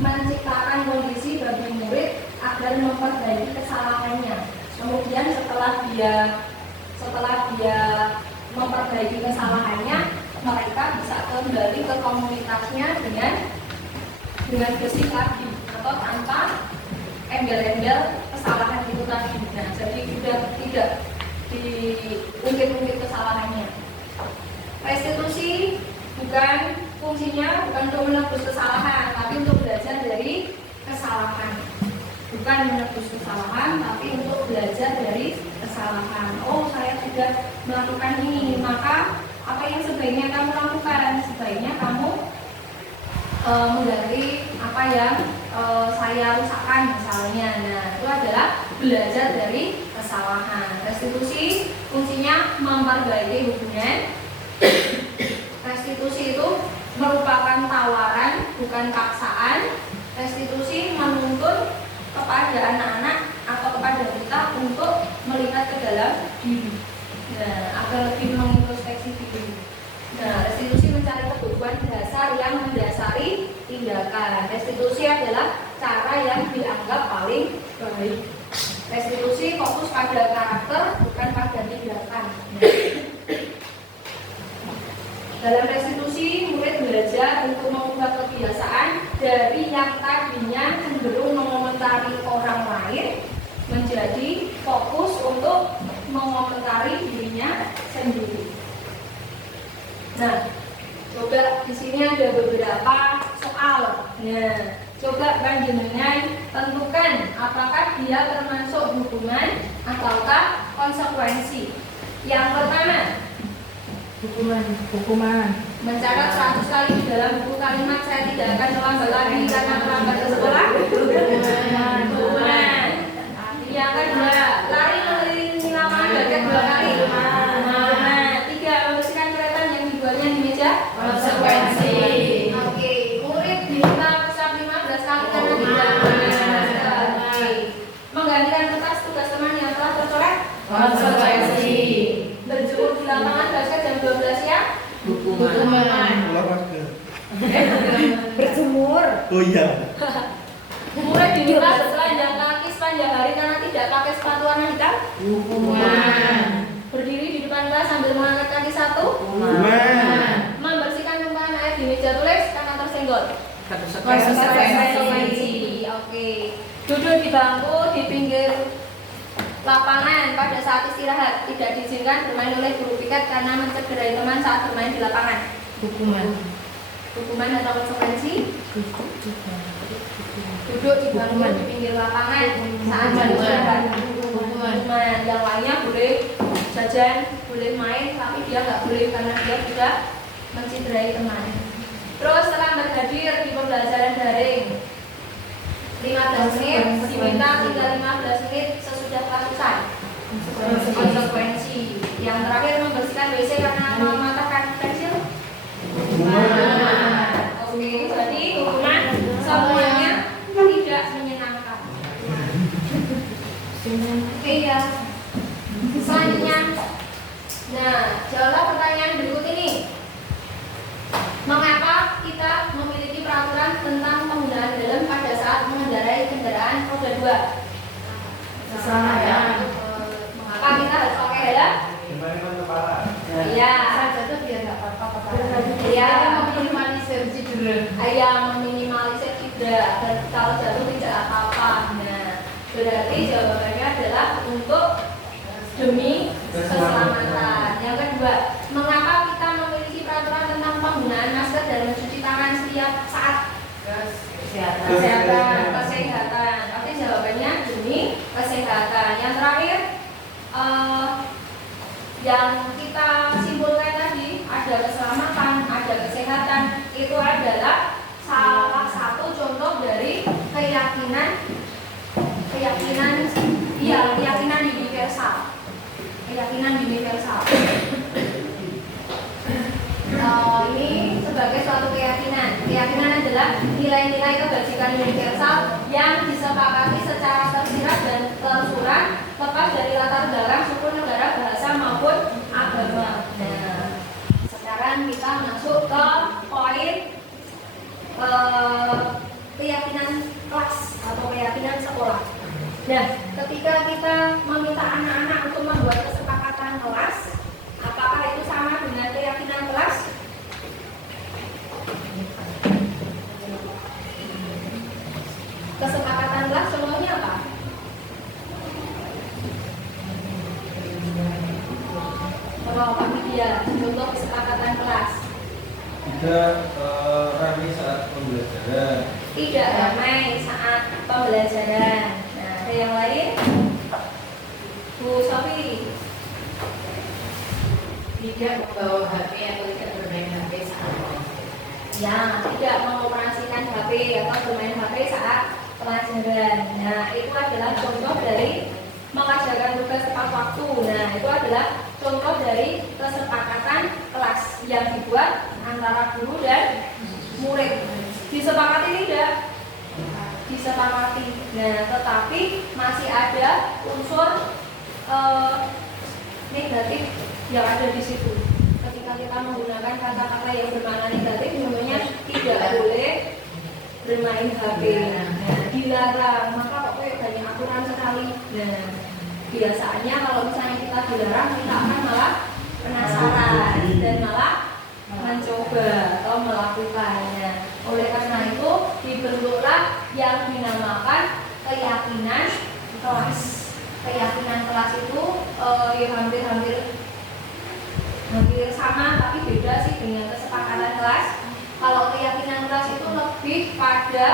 menciptakan kondisi bagi murid agar memperbaiki kesalahannya. Kemudian setelah dia memperbaiki kesalahannya, mereka bisa kembali ke komunitasnya dengan bersih lagi atau tanpa embel-embel kesalahan itu tadi. Nah, jadi sudah tidak diungkit-ungkit kesalahannya. Restitusi fungsinya bukan untuk menebus kesalahan, tapi untuk belajar dari kesalahan. Bukan menebus kesalahan, tapi untuk belajar dari kesalahan. Oh, saya sudah melakukan ini, maka apa yang sebaiknya kamu lakukan? Sebaiknya kamu mengganti apa yang saya rusakkan misalnya. Nah, itu adalah belajar dari kesalahan. Restitusi fungsinya memperbaiki hubungan. Restitusi itu merupakan tawaran, bukan paksaan. Restitusi menuntun kepada anak-anak atau kepada kita untuk melihat ke dalam diri, nah, agar lebih mengintrospeksi diri. Nah, restitusi mencari kebutuhan dasar yang mendasari tindakan. Restitusi adalah cara yang dianggap paling baik. Restitusi fokus pada karakter, bukan pada tindakan. Dalam restitusi, murid belajar untuk mengubah kebiasaan dari yang tadinya cenderung mengomentari orang lain menjadi fokus untuk mengomentari dirinya sendiri. Nah, coba di sini ada beberapa soal. Nah, coba panjenengan tentukan apakah dia termasuk hukuman ataukah konsekuensi. Yang pertama, Hukuman. mencatat 100 kali di dalam buku kalimat saya tidak akan terlambat lagi karena terlambat ke sekolah. Hukuman. Yang kedua, lari mengelilingi lapangan basket 2 kali. Hukuman. 3, membersihkan coretan yang dibuatnya di meja. Konsekuensi. Oke, murid diminta pusat 15 kali karena tidak masker. Menggantikan kertas tugas teman yang telah tercoret. Konsekuensi. Berjemur di lapangan basket jam 12 siang. Hukuman. Keluar masker. Berjemur. Oh iya. Murid diminta bertelanjang kaki sepanjang hari karena tidak pakai sepatu warna hitam. Hukuman. Berdiri di depan kelas sambil mengangkat kaki satu. Hukuman. Membersihkan tumpahan air di meja tulis karena tersenggol. Konsekuensi. Oke. Duduk di bangku di pinggir lapangan pada saat istirahat, tidak diizinkan bermain oleh guru piket karena mencederai teman saat bermain di lapangan. Hukuman atau konsekuensi? Duduk di bangku di pinggir lapangan saat istirahat. Hukuman. Yang lainnya boleh jajan, boleh main, tapi dia nggak boleh karena dia sudah mencederai teman. Terus terlambat hadir di pembelajaran daring 15 menit, diminta tinggal 15 menit sesudah kelas usai. Konsekuensi. Yang terakhir, membersihkan WC karena mematahkan pensil. Oke, jadi hukuman semuanya tidak menyenangkan. Oke ya. Selanjutnya, nah, jawablah pertanyaan berikut ini. Mengapa kita memiliki peraturan tentang penggunaan helm pada saat mengendarai kendaraan roda 2? Mengapa kita harus pakai helm? Gimana kepala? Iya. Jatuh biar nggak apa-apa. Iya. Meminimalisir cedera. Meminimalisir cedera. Dan kalau jatuh tidak apa-apa. Nah, berarti jawabannya adalah untuk demi keselamatan. Yang kedua, mengapa kita memiliki peraturan tentang penggunaan masker dan mencuci tangan setiap saat? Kesehatan. Pasti jawabannya demi kesehatan. Yang terakhir, yang kita simpulkan tadi ada keselamatan, ada kesehatan. Itu adalah salah satu contoh dari keyakinan universal. Keyakinan universal. Ini sebagai suatu keyakinan. Keyakinan adalah nilai-nilai kebajikan universal yang disepakati secara tersirat dan tersurat lepas dari latar belakang suku, negara, bahasa maupun agama. Nah, sekarang kita masuk ke poin keyakinan kelas atau keyakinan sekolah. Nah, ketika kita meminta anak-anak untuk membuat kesepakatan kelas, apakah itu sama dengan keyakinan kelas? Kesepakatan kelas contohnya apa? Kalau Pak Widya, contoh kesepakatan kelas. Tidak ramai saat pembelajaran. Tidak ramai saat pembelajaran. Nah, ada yang lain? Bu Sofi. Tidak membawa HP atau tidak bermain HP saat yang tidak mengoperasikan HP atau bermain HP saat pelajaran. Nah, itu adalah contoh dari mengerjakan tugas tepat waktu. Nah, itu adalah contoh dari kesepakatan kelas yang dibuat antara guru dan murid. Disepakati tidak? Disepakati. Nah, tetapi masih ada unsur negatif yang ada di situ. Ketika kita menggunakan kata-kata yang bermakna negatif, namanya tidak boleh bermain HP. Nah, dilarang. Maka kok kayak banyak aturan sekali. Nah, biasanya kalau misalnya kita dilarang, kita akan malah penasaran dan malah mencoba atau melakukannya. Oleh karena itu dibentuklah yang dinamakan keyakinan kelas. Keyakinan kelas itu ya hampir sama, tapi beda sih dengan kesepakatan kelas. Kalau keyakinan kelas itu lebih pada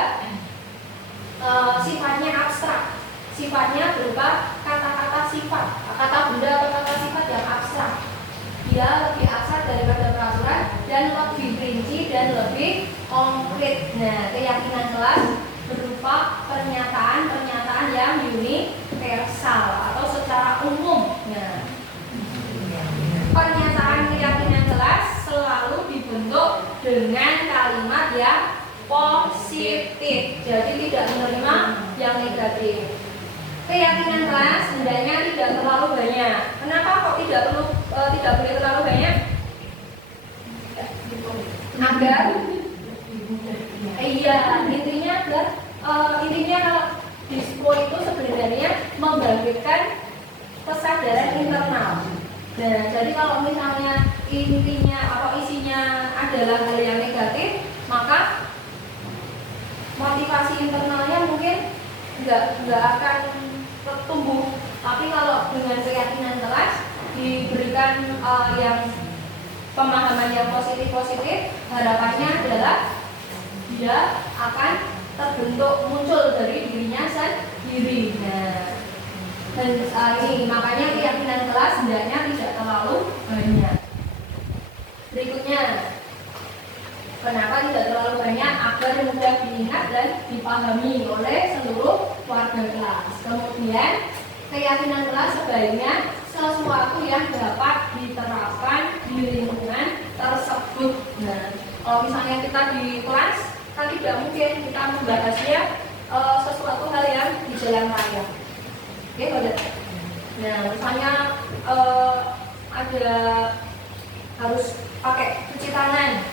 sifatnya abstrak, sifatnya berupa kata-kata sifat, kata benda atau kata sifat yang abstrak. Dia lebih abstrak daripada peraturan dan lebih rinci dan lebih konkret. Nah, keyakinan kelas berupa pernyataan-pernyataan yang universal atau secara umum. Nah, pernyataan keyakinan kelas selalu dibentuk dengan kalimat yang positif, jadi tidak menerima yang negatif. Keyakinan kelas hendaknya tidak terlalu banyak. Kenapa kok tidak boleh terlalu banyak? Agar intinya kalau dispo itu sebenarnya membangkitkan kesadaran internal. Nah, jadi kalau misalnya intinya atau isinya adalah hal yang negatif, maka motivasi internalnya mungkin nggak akan tumbuh. Tapi kalau dengan keyakinan kelas diberikan yang pemahaman yang positif, harapannya adalah dia akan terbentuk muncul dari dirinya sendiri. Nah, dan ini makanya keyakinan kelas hendaknya tidak terlalu banyak. Berikutnya, kenapa tidak terlalu banyak? Agar mudah diingat dan dipahami oleh seluruh warga kelas. Kemudian, keyakinan kelas sebaiknya sesuatu yang dapat diterapkan di lingkungan tersebut. Nah, kalau misalnya kita di kelas, kan tidak mungkin kita membahasnya sesuatu hal yang di jalan raya. Oke, nah, misalnya ada harus pakai cuci tangan,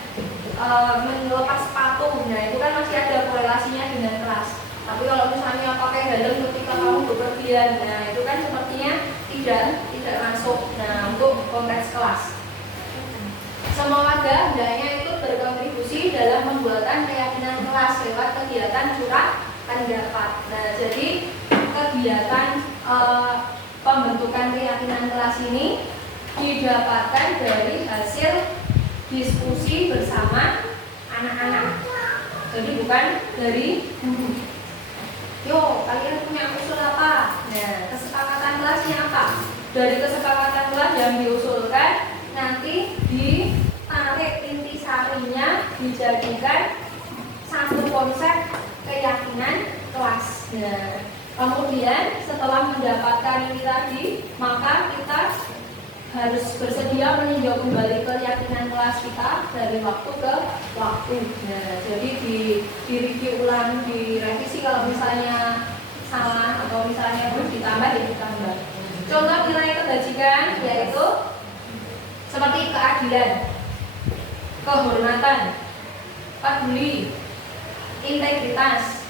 melepas sepatu. Nah, itu kan masih ada korelasinya dengan kelas. Tapi kalau misalnya pakai helm ketika kamu bepergian, nah itu kan sepertinya tidak masuk. Nah, untuk konteks kelas, semua warga hendaknya itu berkontribusi dalam pembuatan keyakinan kelas lewat kegiatan curah pendapat. Nah, jadi kegiatan pembentukan keyakinan kelas ini didapatkan dari hasil diskusi bersama anak-anak. Jadi bukan dari guru. Yo, kalian punya usul apa? Nah, kesepakatan kelasnya apa? Dari kesepakatan kelas yang diusulkan nanti ditarik intisarinya dijadikan satu konsep keyakinan kelas. Nah, kemudian setelah mendapatkan ini tadi, maka kita harus bersedia meninjau kembali keyakinan kelas kita dari waktu ke waktu. Nah, jadi direview ulang, direvisi kalau misalnya salah atau misalnya harus ditambah ya ditambah. Contoh nilai kebajikan yaitu seperti keadilan, kehormatan, peduli, integritas,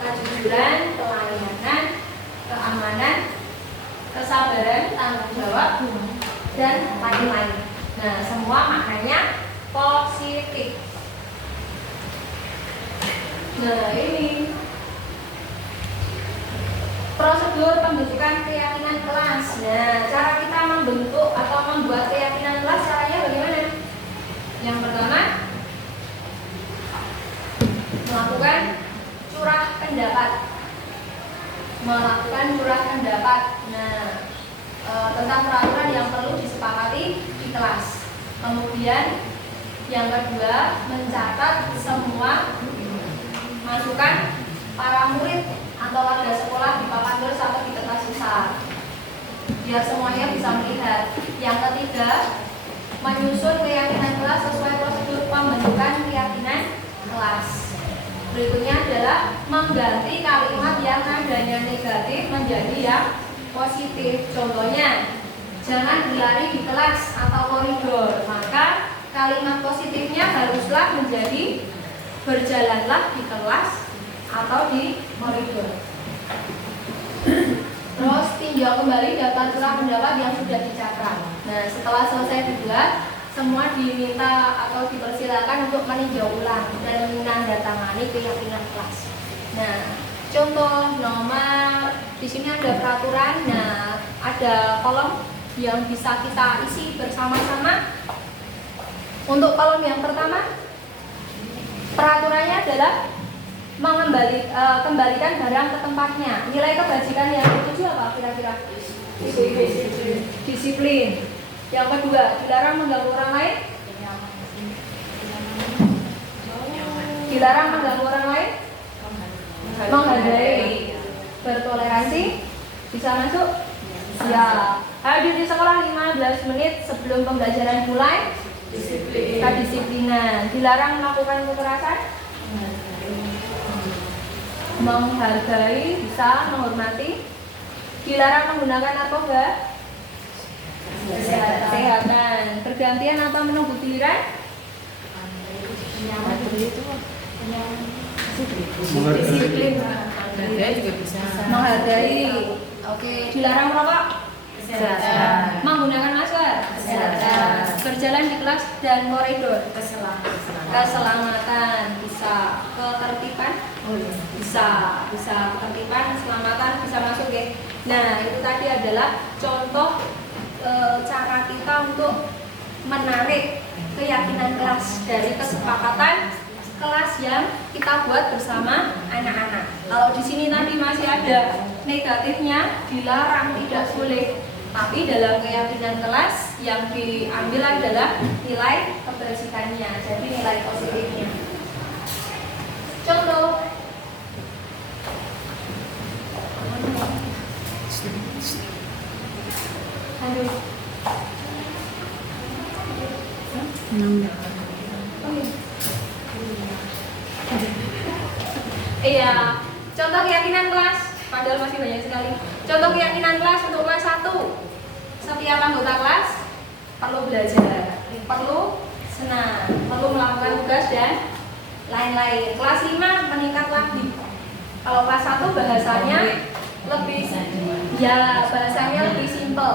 kejujuran, pelayanan, keamanan, kesabaran, tanggung jawab, dan lain-lain. Nah, semua maknanya positif. Nah, ini prosedur pembentukan keyakinan kelas. Nah, cara kita membentuk atau membuat keyakinan kelas caranya bagaimana? Yang pertama, melakukan curah pendapat. Nah, tentang peraturan yang perlu disepakati di kelas. Kemudian Yang kedua, mencatat semua masukan para murid atau warga sekolah di papan tulis atau di kertas sisa, biar semuanya bisa melihat. Yang ketiga, menyusun keyakinan kelas sesuai prosedur pembentukan keyakinan kelas. Berikutnya adalah mengganti kalimat yang nadanya negatif menjadi yang positif. Contohnya, jangan berlari di kelas atau koridor, maka kalimat positifnya haruslah menjadi berjalanlah di kelas atau di koridor. Terus tinjau kembali daftar curah pendapat yang sudah dicatat. Nah, setelah selesai dibuat, semua diminta atau dipersilakan untuk meninjau ulang dan menandatangani keyakinan kelas. Nah, contoh nomor di sini ada peraturan. Nah, ada kolom yang bisa kita isi bersama-sama. Untuk kolom yang pertama, peraturannya adalah kembalikan barang ke tempatnya. Nilai kebajikan yang ketujuh apa kira-kira? Disiplin. Yang kedua, dilarang mengganggu orang lain. Dilarang mengganggu orang lain. Menghargai. Bertoleransi. Bisa masuk? Ya. Hadir di sekolah 15 menit sebelum pembelajaran mulai. Kedisiplinan. Dilarang melakukan kekerasan. Menghargai, bisa menghormati. Dilarang menggunakan narkoba. Kesehatan. Pergantian atau menunggu giliran. Disiplin. Menghargai juga bisa. Menghargai. Oke. Dilarang merokok. Kesehatan. Menggunakan masker. Kesehatan. Berjalan di kelas dan koridor. Keselamatan. Bisa. Ketertiban. Bisa ketertiban, keselamatan, bisa masuk ya. Nah, itu tadi adalah contoh cara kita untuk menarik keyakinan kelas dari kesepakatan kelas yang kita buat bersama anak-anak. Kalau di sini tadi masih ada negatifnya, dilarang, tidak boleh. Tapi dalam keyakinan kelas yang diambil adalah nilai kebersihannya, jadi nilai positifnya. Contoh. Aduh. Iya, contoh keyakinan kelas, padahal masih banyak sekali. Contoh keyakinan kelas untuk kelas 1. Setiap anggota kelas perlu belajar, perlu senang, perlu melakukan tugas dan lain-lain. Kelas 5 meningkat lagi. Kalau kelas 1 bahasanya lebih simpel.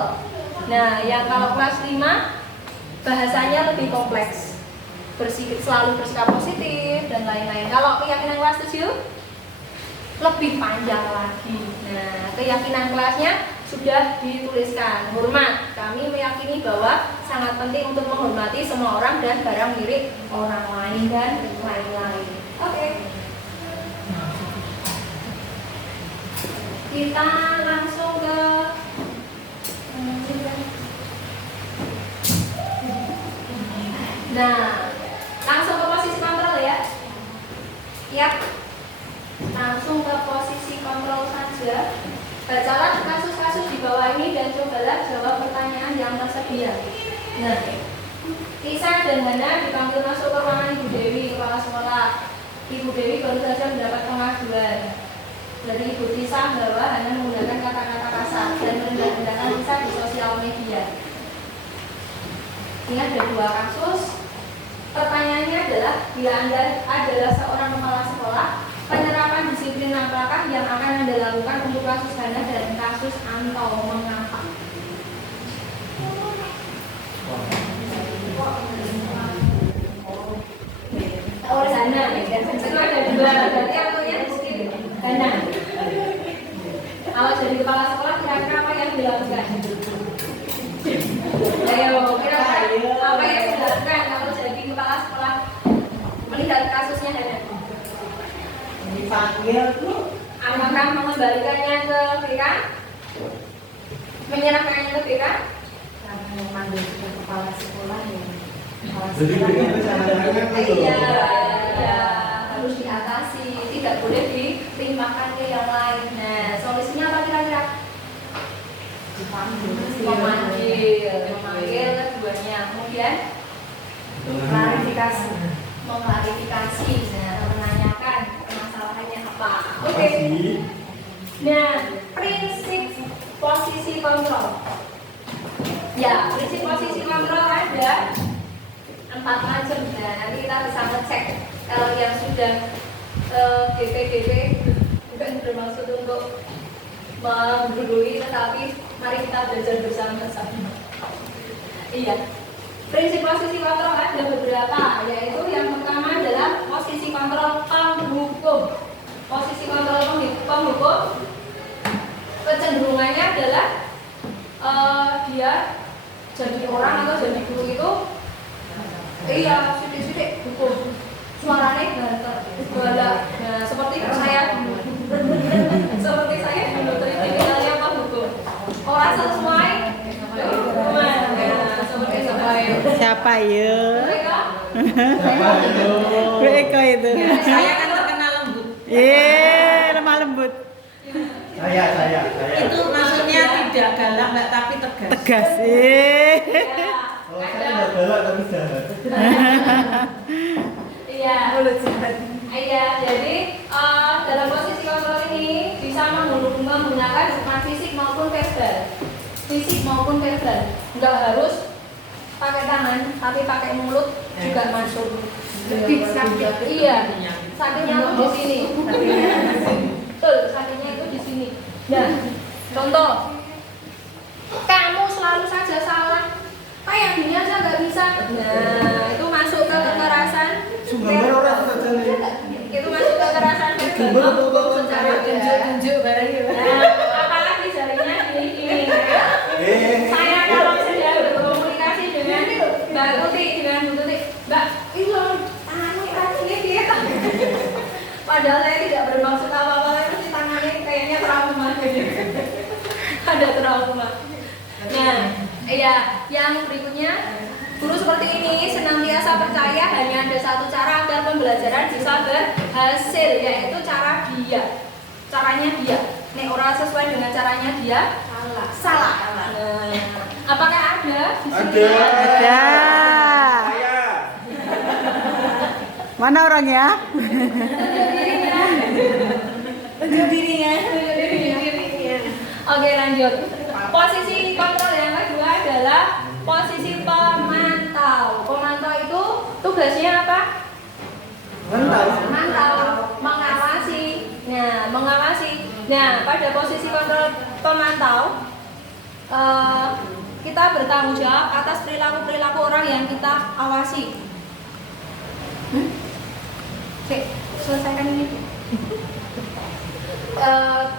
Nah, yang kalau kelas 5 bahasanya lebih kompleks. Selalu bersikap positif dan lain-lain. Kalau keyakinan kelas 7 lebih panjang lagi. Nah, keyakinan kelasnya sudah dituliskan. Hormat. Kami meyakini bahwa sangat penting untuk menghormati semua orang dan barang milik orang lain dan lain-lain. Oke. Kita langsung ke langsung ke posisi kontrol ya. Yap. Langsung ke posisi kontrol saja. Bacalah kasus-kasus di bawah ini dan cobalah jawab pertanyaan yang tersedia. Nah, Tisa dan Hana dipanggil masuk ke ruangan Ibu Dewi, kepala sekolah. Ibu Dewi baru saja mendapat pengaduan dari Ibu Tisa bahwa Hana menggunakan kata-kata kasar dan merendahkan Tisa di sosial media. Ini ada 2 kasus. Pertanyaannya adalah, bila Anda adalah seorang kepala sekolah, penerapan disiplin apakah yang akan Anda lakukan untuk kasus Hana dan kasus Anto? Mengapa? Oleh Hana, itu ada 2, berarti Antonya disiplin Hana. Kalau jadi kepala sekolah, kira-kira apa yang dilakukan? Ayo, kira-kira apa yang dilakukan kalau jadi kepala sekolah melihat kasusnya Hana? Dipanggil tuh. Apakah mengembalikannya ke BK? Menyerahkannya ke BK? Karena memanggil ke kepala sekolah ya. Jadi dengan rencana-rencana itu. Iya, iya, harus diatasi, tidak boleh ditimpakan ke yang lain. Nah, solusinya apa kira-kira? Memanggil keduanya, kemudian Klarifikasi. mengklarifikasi, nah, menanyakan permasalahannya apa. Oke. Makasih. Nah, prinsip posisi kontrol. Ya, prinsip posisi kontrol ada 4 macam. Nah, nanti kita bisa ngecek kalau yang sudah GP bukan bermaksud untuk menggurui, tetapi mari kita belajar bersama-sama. Iya. Prinsip posisi kontrol ada beberapa, yaitu yang pertama adalah posisi kontrol penghukum. Posisi kontrol penghukum kecenderungannya adalah dia jadi orang atau jadi guru itu iya sidik-sidik hukum, suaranya galak. Nah, seperti saya dulu tipikalnya apa hukum orang sesuai hukuman. Nah, seperti sebaik Siapa ya? mereka Eko itu. Saya kan terkenal lembut. Lemah lembut. Saya. Itu maksudnya tidak galak mbak, tapi tegas. ya, Oh, saya ada nggak galak tapi jahat. iya. Iya, jadi dalam posisi kontrol ini bisa menggunakan hubungan fisik maupun verbal. Fisik maupun verbal. Enggak harus pakai tangan, tapi pakai mulut juga masuk. Sakit. Iya, sakitnya itu di sini. Betul, sakitnya itu di sini. Nah, contoh, kamu selalu saja salah. Kayak gini aja nggak bisa. Nah, itu masuk ke kekerasan. Sumber orang saja nih. Itu masuk ke kekerasan verbal maupun secara Tunjuk barang gitu. Nah, apalagi jarinya gini. Saya kalau sedang berkomunikasi dengan Mbak Tuti, Mbak, itu tanganmu ini gitu. Padahal saya tidak bermaksud apa-apa, tapi tangannya kayaknya trauma gitu. Ada trauma. Nah, iya, yang berikutnya guru seperti ini senantiasa percaya hanya ada satu cara agar pembelajaran bisa berhasil, yaitu cara dia. Caranya dia. Nek orang sesuai dengan caranya dia salah. Nah, apakah ada di sini? Ada. Saya. Mana orangnya? Tunjuk dirinya. Oke, lanjut. Posisi kontrol yang kedua adalah posisi pemantau. Pemantau itu tugasnya apa? Memantau, mengawasi. Nah, mengawasi. Nah, pada posisi kontrol pemantau, kita bertanggung jawab atas perilaku orang yang kita awasi. Oke, selesaikan ini.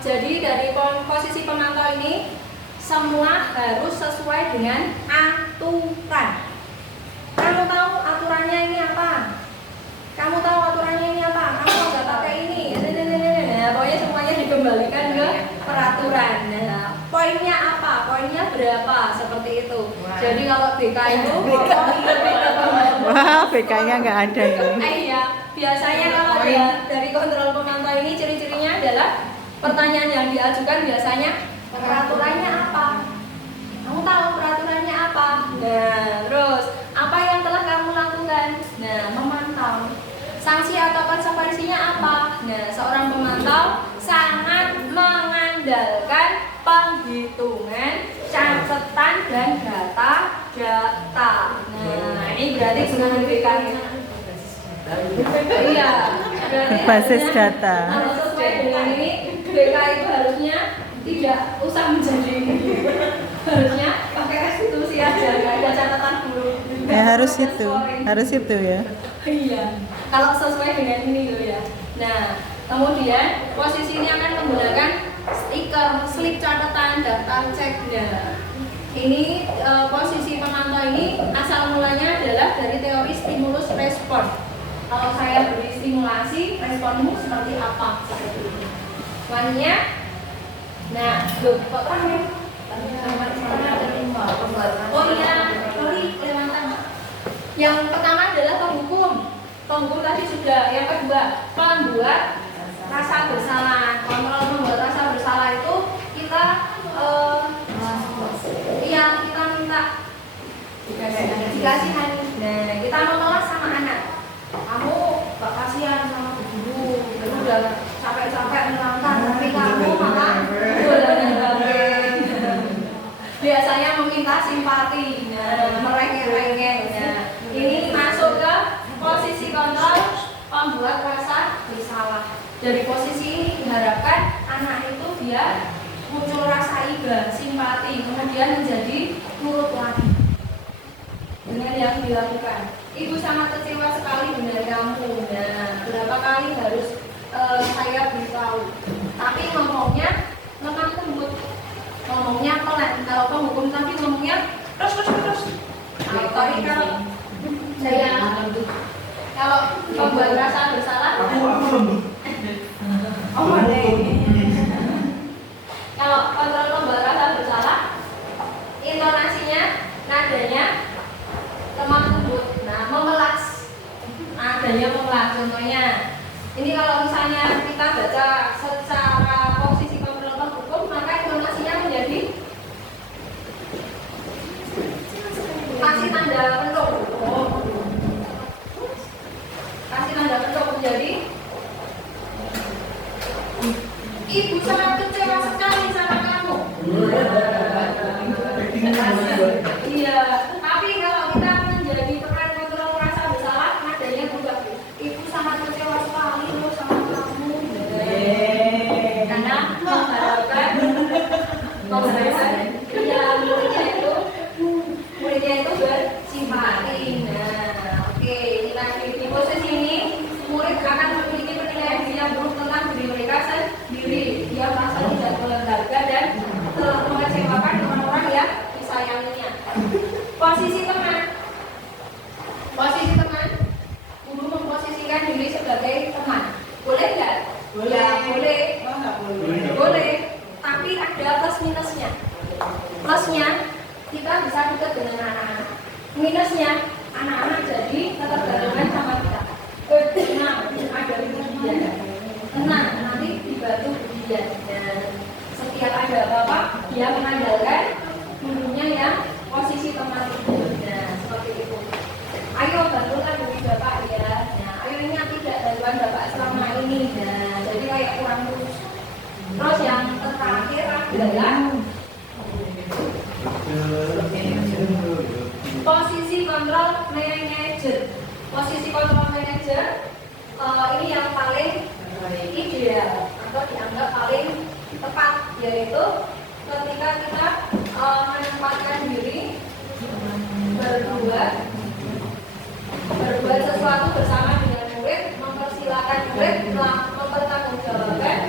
Jadi dari posisi pemantau ini semua harus sesuai dengan aturan. Kamu tahu aturannya ini apa? Kamu tahu aturannya ini apa? Kamu nggak pakai ini. Nah, pokoknya semuanya dikembalikan ke peraturan. Nah, poinnya apa? Poinnya berapa? Seperti itu. Jadi kalau BK itu Wah, BK-nya nggak ada ini. Iya, biasanya kalau dari kontrol pemantau ini ciri-cirinya adalah pertanyaan yang diajukan biasanya peraturannya apa? Kamu tahu peraturannya apa? Nah, terus apa yang telah kamu lakukan? Nah, memantau. Sanksi atau konsekuensinya apa? Nah, seorang pemantau sangat mengandalkan penghitungan, catatan dan data. Nah, ini berarti dengan BK. Iya, berarti Basis harusnya data. Kalau sesuai dengan ini, BK itu harusnya tidak usah menjadi ini. Harusnya pakai restitusi aja, nggak ada catatan dulu. Harus itu ya. Iya, kalau sesuai dengan ini loh ya. Nah, kemudian posisi ini akan menggunakan stiker, slip catatan, daftar cek. Nah, ini posisi pemantau ini asal mulanya adalah dari teori stimulus respon. Kalau saya beri stimulasi, responmu seperti apa? Seperti ini. Selanjutnya, nah, loh, kok terang ya? Oh iya, sorry, kelewatan. Yang pertama adalah penghukum. Penghukum tadi sudah. Yang kedua, membuat rasa bersalah. Kontrol membuat rasa bersalah itu kita yang kita minta dikasihani. Nah, kita menolak sama anak. Kamu gak kasihan sama ibu, itu udah capek-capek menangkan, tapi kamu malah biasanya meminta simpati, merengek-rengek. Nah, ini masuk ke posisi kontrol membuat rasa bersalah. Dari posisi ini diharapkan anak itu dia muncul rasa iba, simpati, kemudian menjadi nurut lagi dengan yang dilakukan. Ibu sangat kecewa sekali dengan kamu. Nah, berapa kali harus saya beritahu, tapi ngomongnya lemah lembut, ngomongnya pelan. Kalau penghukum tadi ngomongnya terus. Tapi kalau membuat rasa bersalah, Aku lembut. kalau kontrol membuat rasa bersalah, intonasinya, nadanya lemah lembut. Nah, memelas, nadanya memelas. Contohnya, ini kalau misalnya kita baca secara posisi kontrol penghukum, maka intonasinya menjadi kasih tanda penuh. Kasih tanda penuh menjadi ibu sangat kecewa sekali sama kamu. Iya, tapi kalau kita menjadi peran kontrol rasa bersalah, nadanya berubah. Ibu sangat kecewa sekali loh sama kamu. Karena mengharapkan ya muridnya itu bersimpati. Nah, oke, kita di posisi ini murid akan memiliki penilaian diri yang buruk tentang diri mereka sendiri. Dia merasa tidak berharga dan telah mengecewakan orang-orang yang disayanginya. Posisi teman, guru memposisikan diri sebagai teman. Boleh nggak? Ya, boleh. Boleh. Tapi ada plus minusnya. Plusnya kita bisa dekat dengan anak-anak. Minusnya anak-anak jadi ketergantungan sama kita. Tenang, ada kemudian. Tenang, nanti dibantu kemudian. Dan setiap ada apa-apa, dia mengandalkan gurunya yang posisi teman itu. Nah, seperti itu. Ayo bantulah diri bapak ya. Nah, ayo ingat tidak bantuan bapak selama ini. Nah, jadi kayak kurang terus. Terus yang terakhir adalah posisi kontrol manajer. Posisi kontrol manajer ini yang paling ideal atau dianggap paling tepat, yaitu ketika kita menempatkan diri berbuat sesuatu bersama dengan murid, mempersilahkan murid mempertanggungjawabkan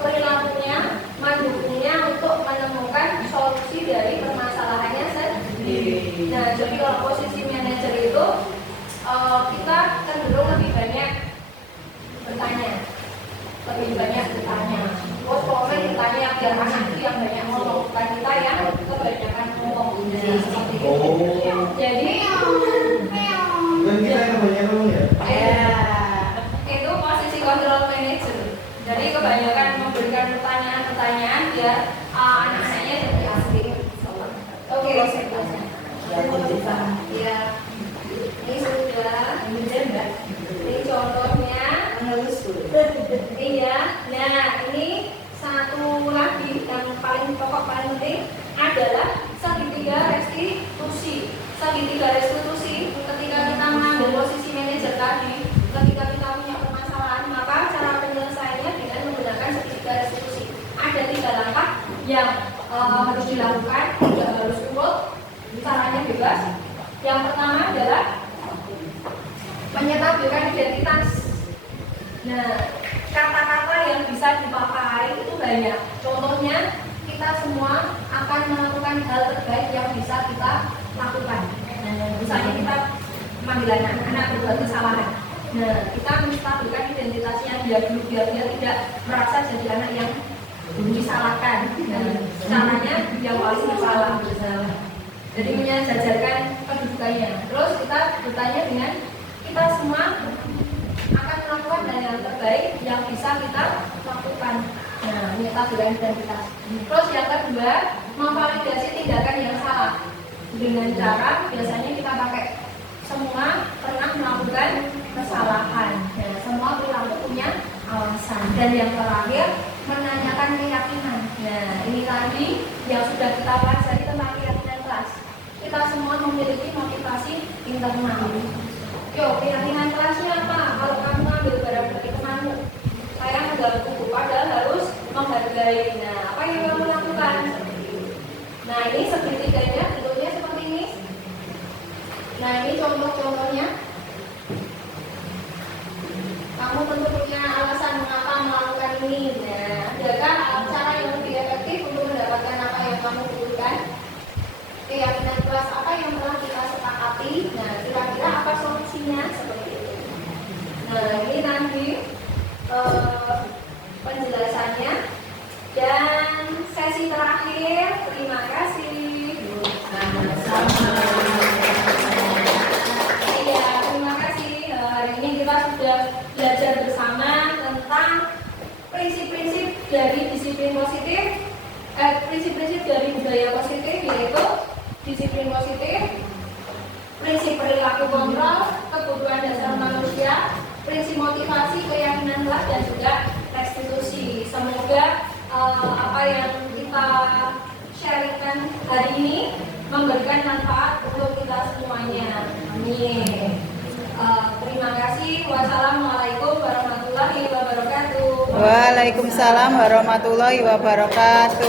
perilakunya, mendukungnya untuk menemukan solusi dari permasalahannya sendiri. Nah, jadi kalau posisi manajer itu kita cenderung lebih banyak bertanya. Terus komen bertanya biar anak itu yang banyak ngomong, bukan kita yang kebanyakan ngomong. Nah, seperti itu. Jadi Dan kita yang kebanyakan ngomong ya. Itu posisi kontrol manager. Jadi kebanyakan memberikan pertanyaan-pertanyaan biar anak-anaknya jadi asli. Oke, ya. Ini sudah. Ini contohnya. Iya. Nah, ini satu lagi yang paling pokok, paling penting adalah segitiga restitusi. Segitiga restitusi ketika kita mengambil posisi manajer tadi, ketika kita punya permasalahan, maka cara penyelesaiannya dengan menggunakan segitiga restitusi. Ada 3 langkah yang harus dilakukan, tidak harus urut, caranya bebas. Yang pertama adalah menyetabilkan identitas. Nah, kata-kata yang bisa dipakai itu banyak. Contohnya, kita semua akan melakukan hal terbaik yang bisa kita lakukan. Nah, misalnya kita memanggil anak berbuat kesalahan. Nah, kita menstabilkan identitasnya dia dulu biar dia tidak merasa jadi anak yang disalahkan. Nah, caranya yang paling bersalah. Jadi menjajarkan kedudukannya. Terus kita bertanya dengan kita semua akan melakukan hal yang terbaik yang bisa kita lakukan. Nah, ini taburan identitas. Terus yang kedua, memvalidasi tindakan yang salah dengan cara biasanya kita pakai semua pernah melakukan kesalahan. Nah, semua perilaku punya alasan. Dan yang terakhir, menanyakan keyakinan. Nah, ini tadi yang sudah kita pelajari tentang keyakinan kelas. Kita semua memiliki motivasi internal. Yo, keyakinan kelasnya apa? Kalau kamu ambil barang dari temanmu, saya menjual buku, padahal harus menghargai. Nah, apa yang kamu lakukan? Nah, ini segitiganya bentuknya seperti ini. Nah, ini contoh-contohnya. Kamu tentu punya alasan mengapa melakukan ini. Nah, adakah cara yang lebih efektif untuk mendapatkan apa yang kamu butuhkan? Keyakinan kelas apa yang telah kita sepakati? Nah, kira-kira apa solusinya? Seperti itu. Nah, ini nanti penjelasannya. Dan sesi terakhir, terima kasih. Iya, terima kasih. Hari ini kita sudah belajar bersama tentang prinsip-prinsip dari disiplin positif, prinsip-prinsip dari budaya positif, yaitu disiplin positif, prinsip perilaku kontrol, kebutuhan dasar manusia, prinsip motivasi, keyakinan kelas, dan juga restitusi. Semoga apa yang kita sharingkan hari ini memberikan manfaat untuk kita semuanya. Amin. Terima kasih. Wassalamualaikum warahmatullahi wabarakatuh. Waalaikumsalam warahmatullahi wabarakatuh.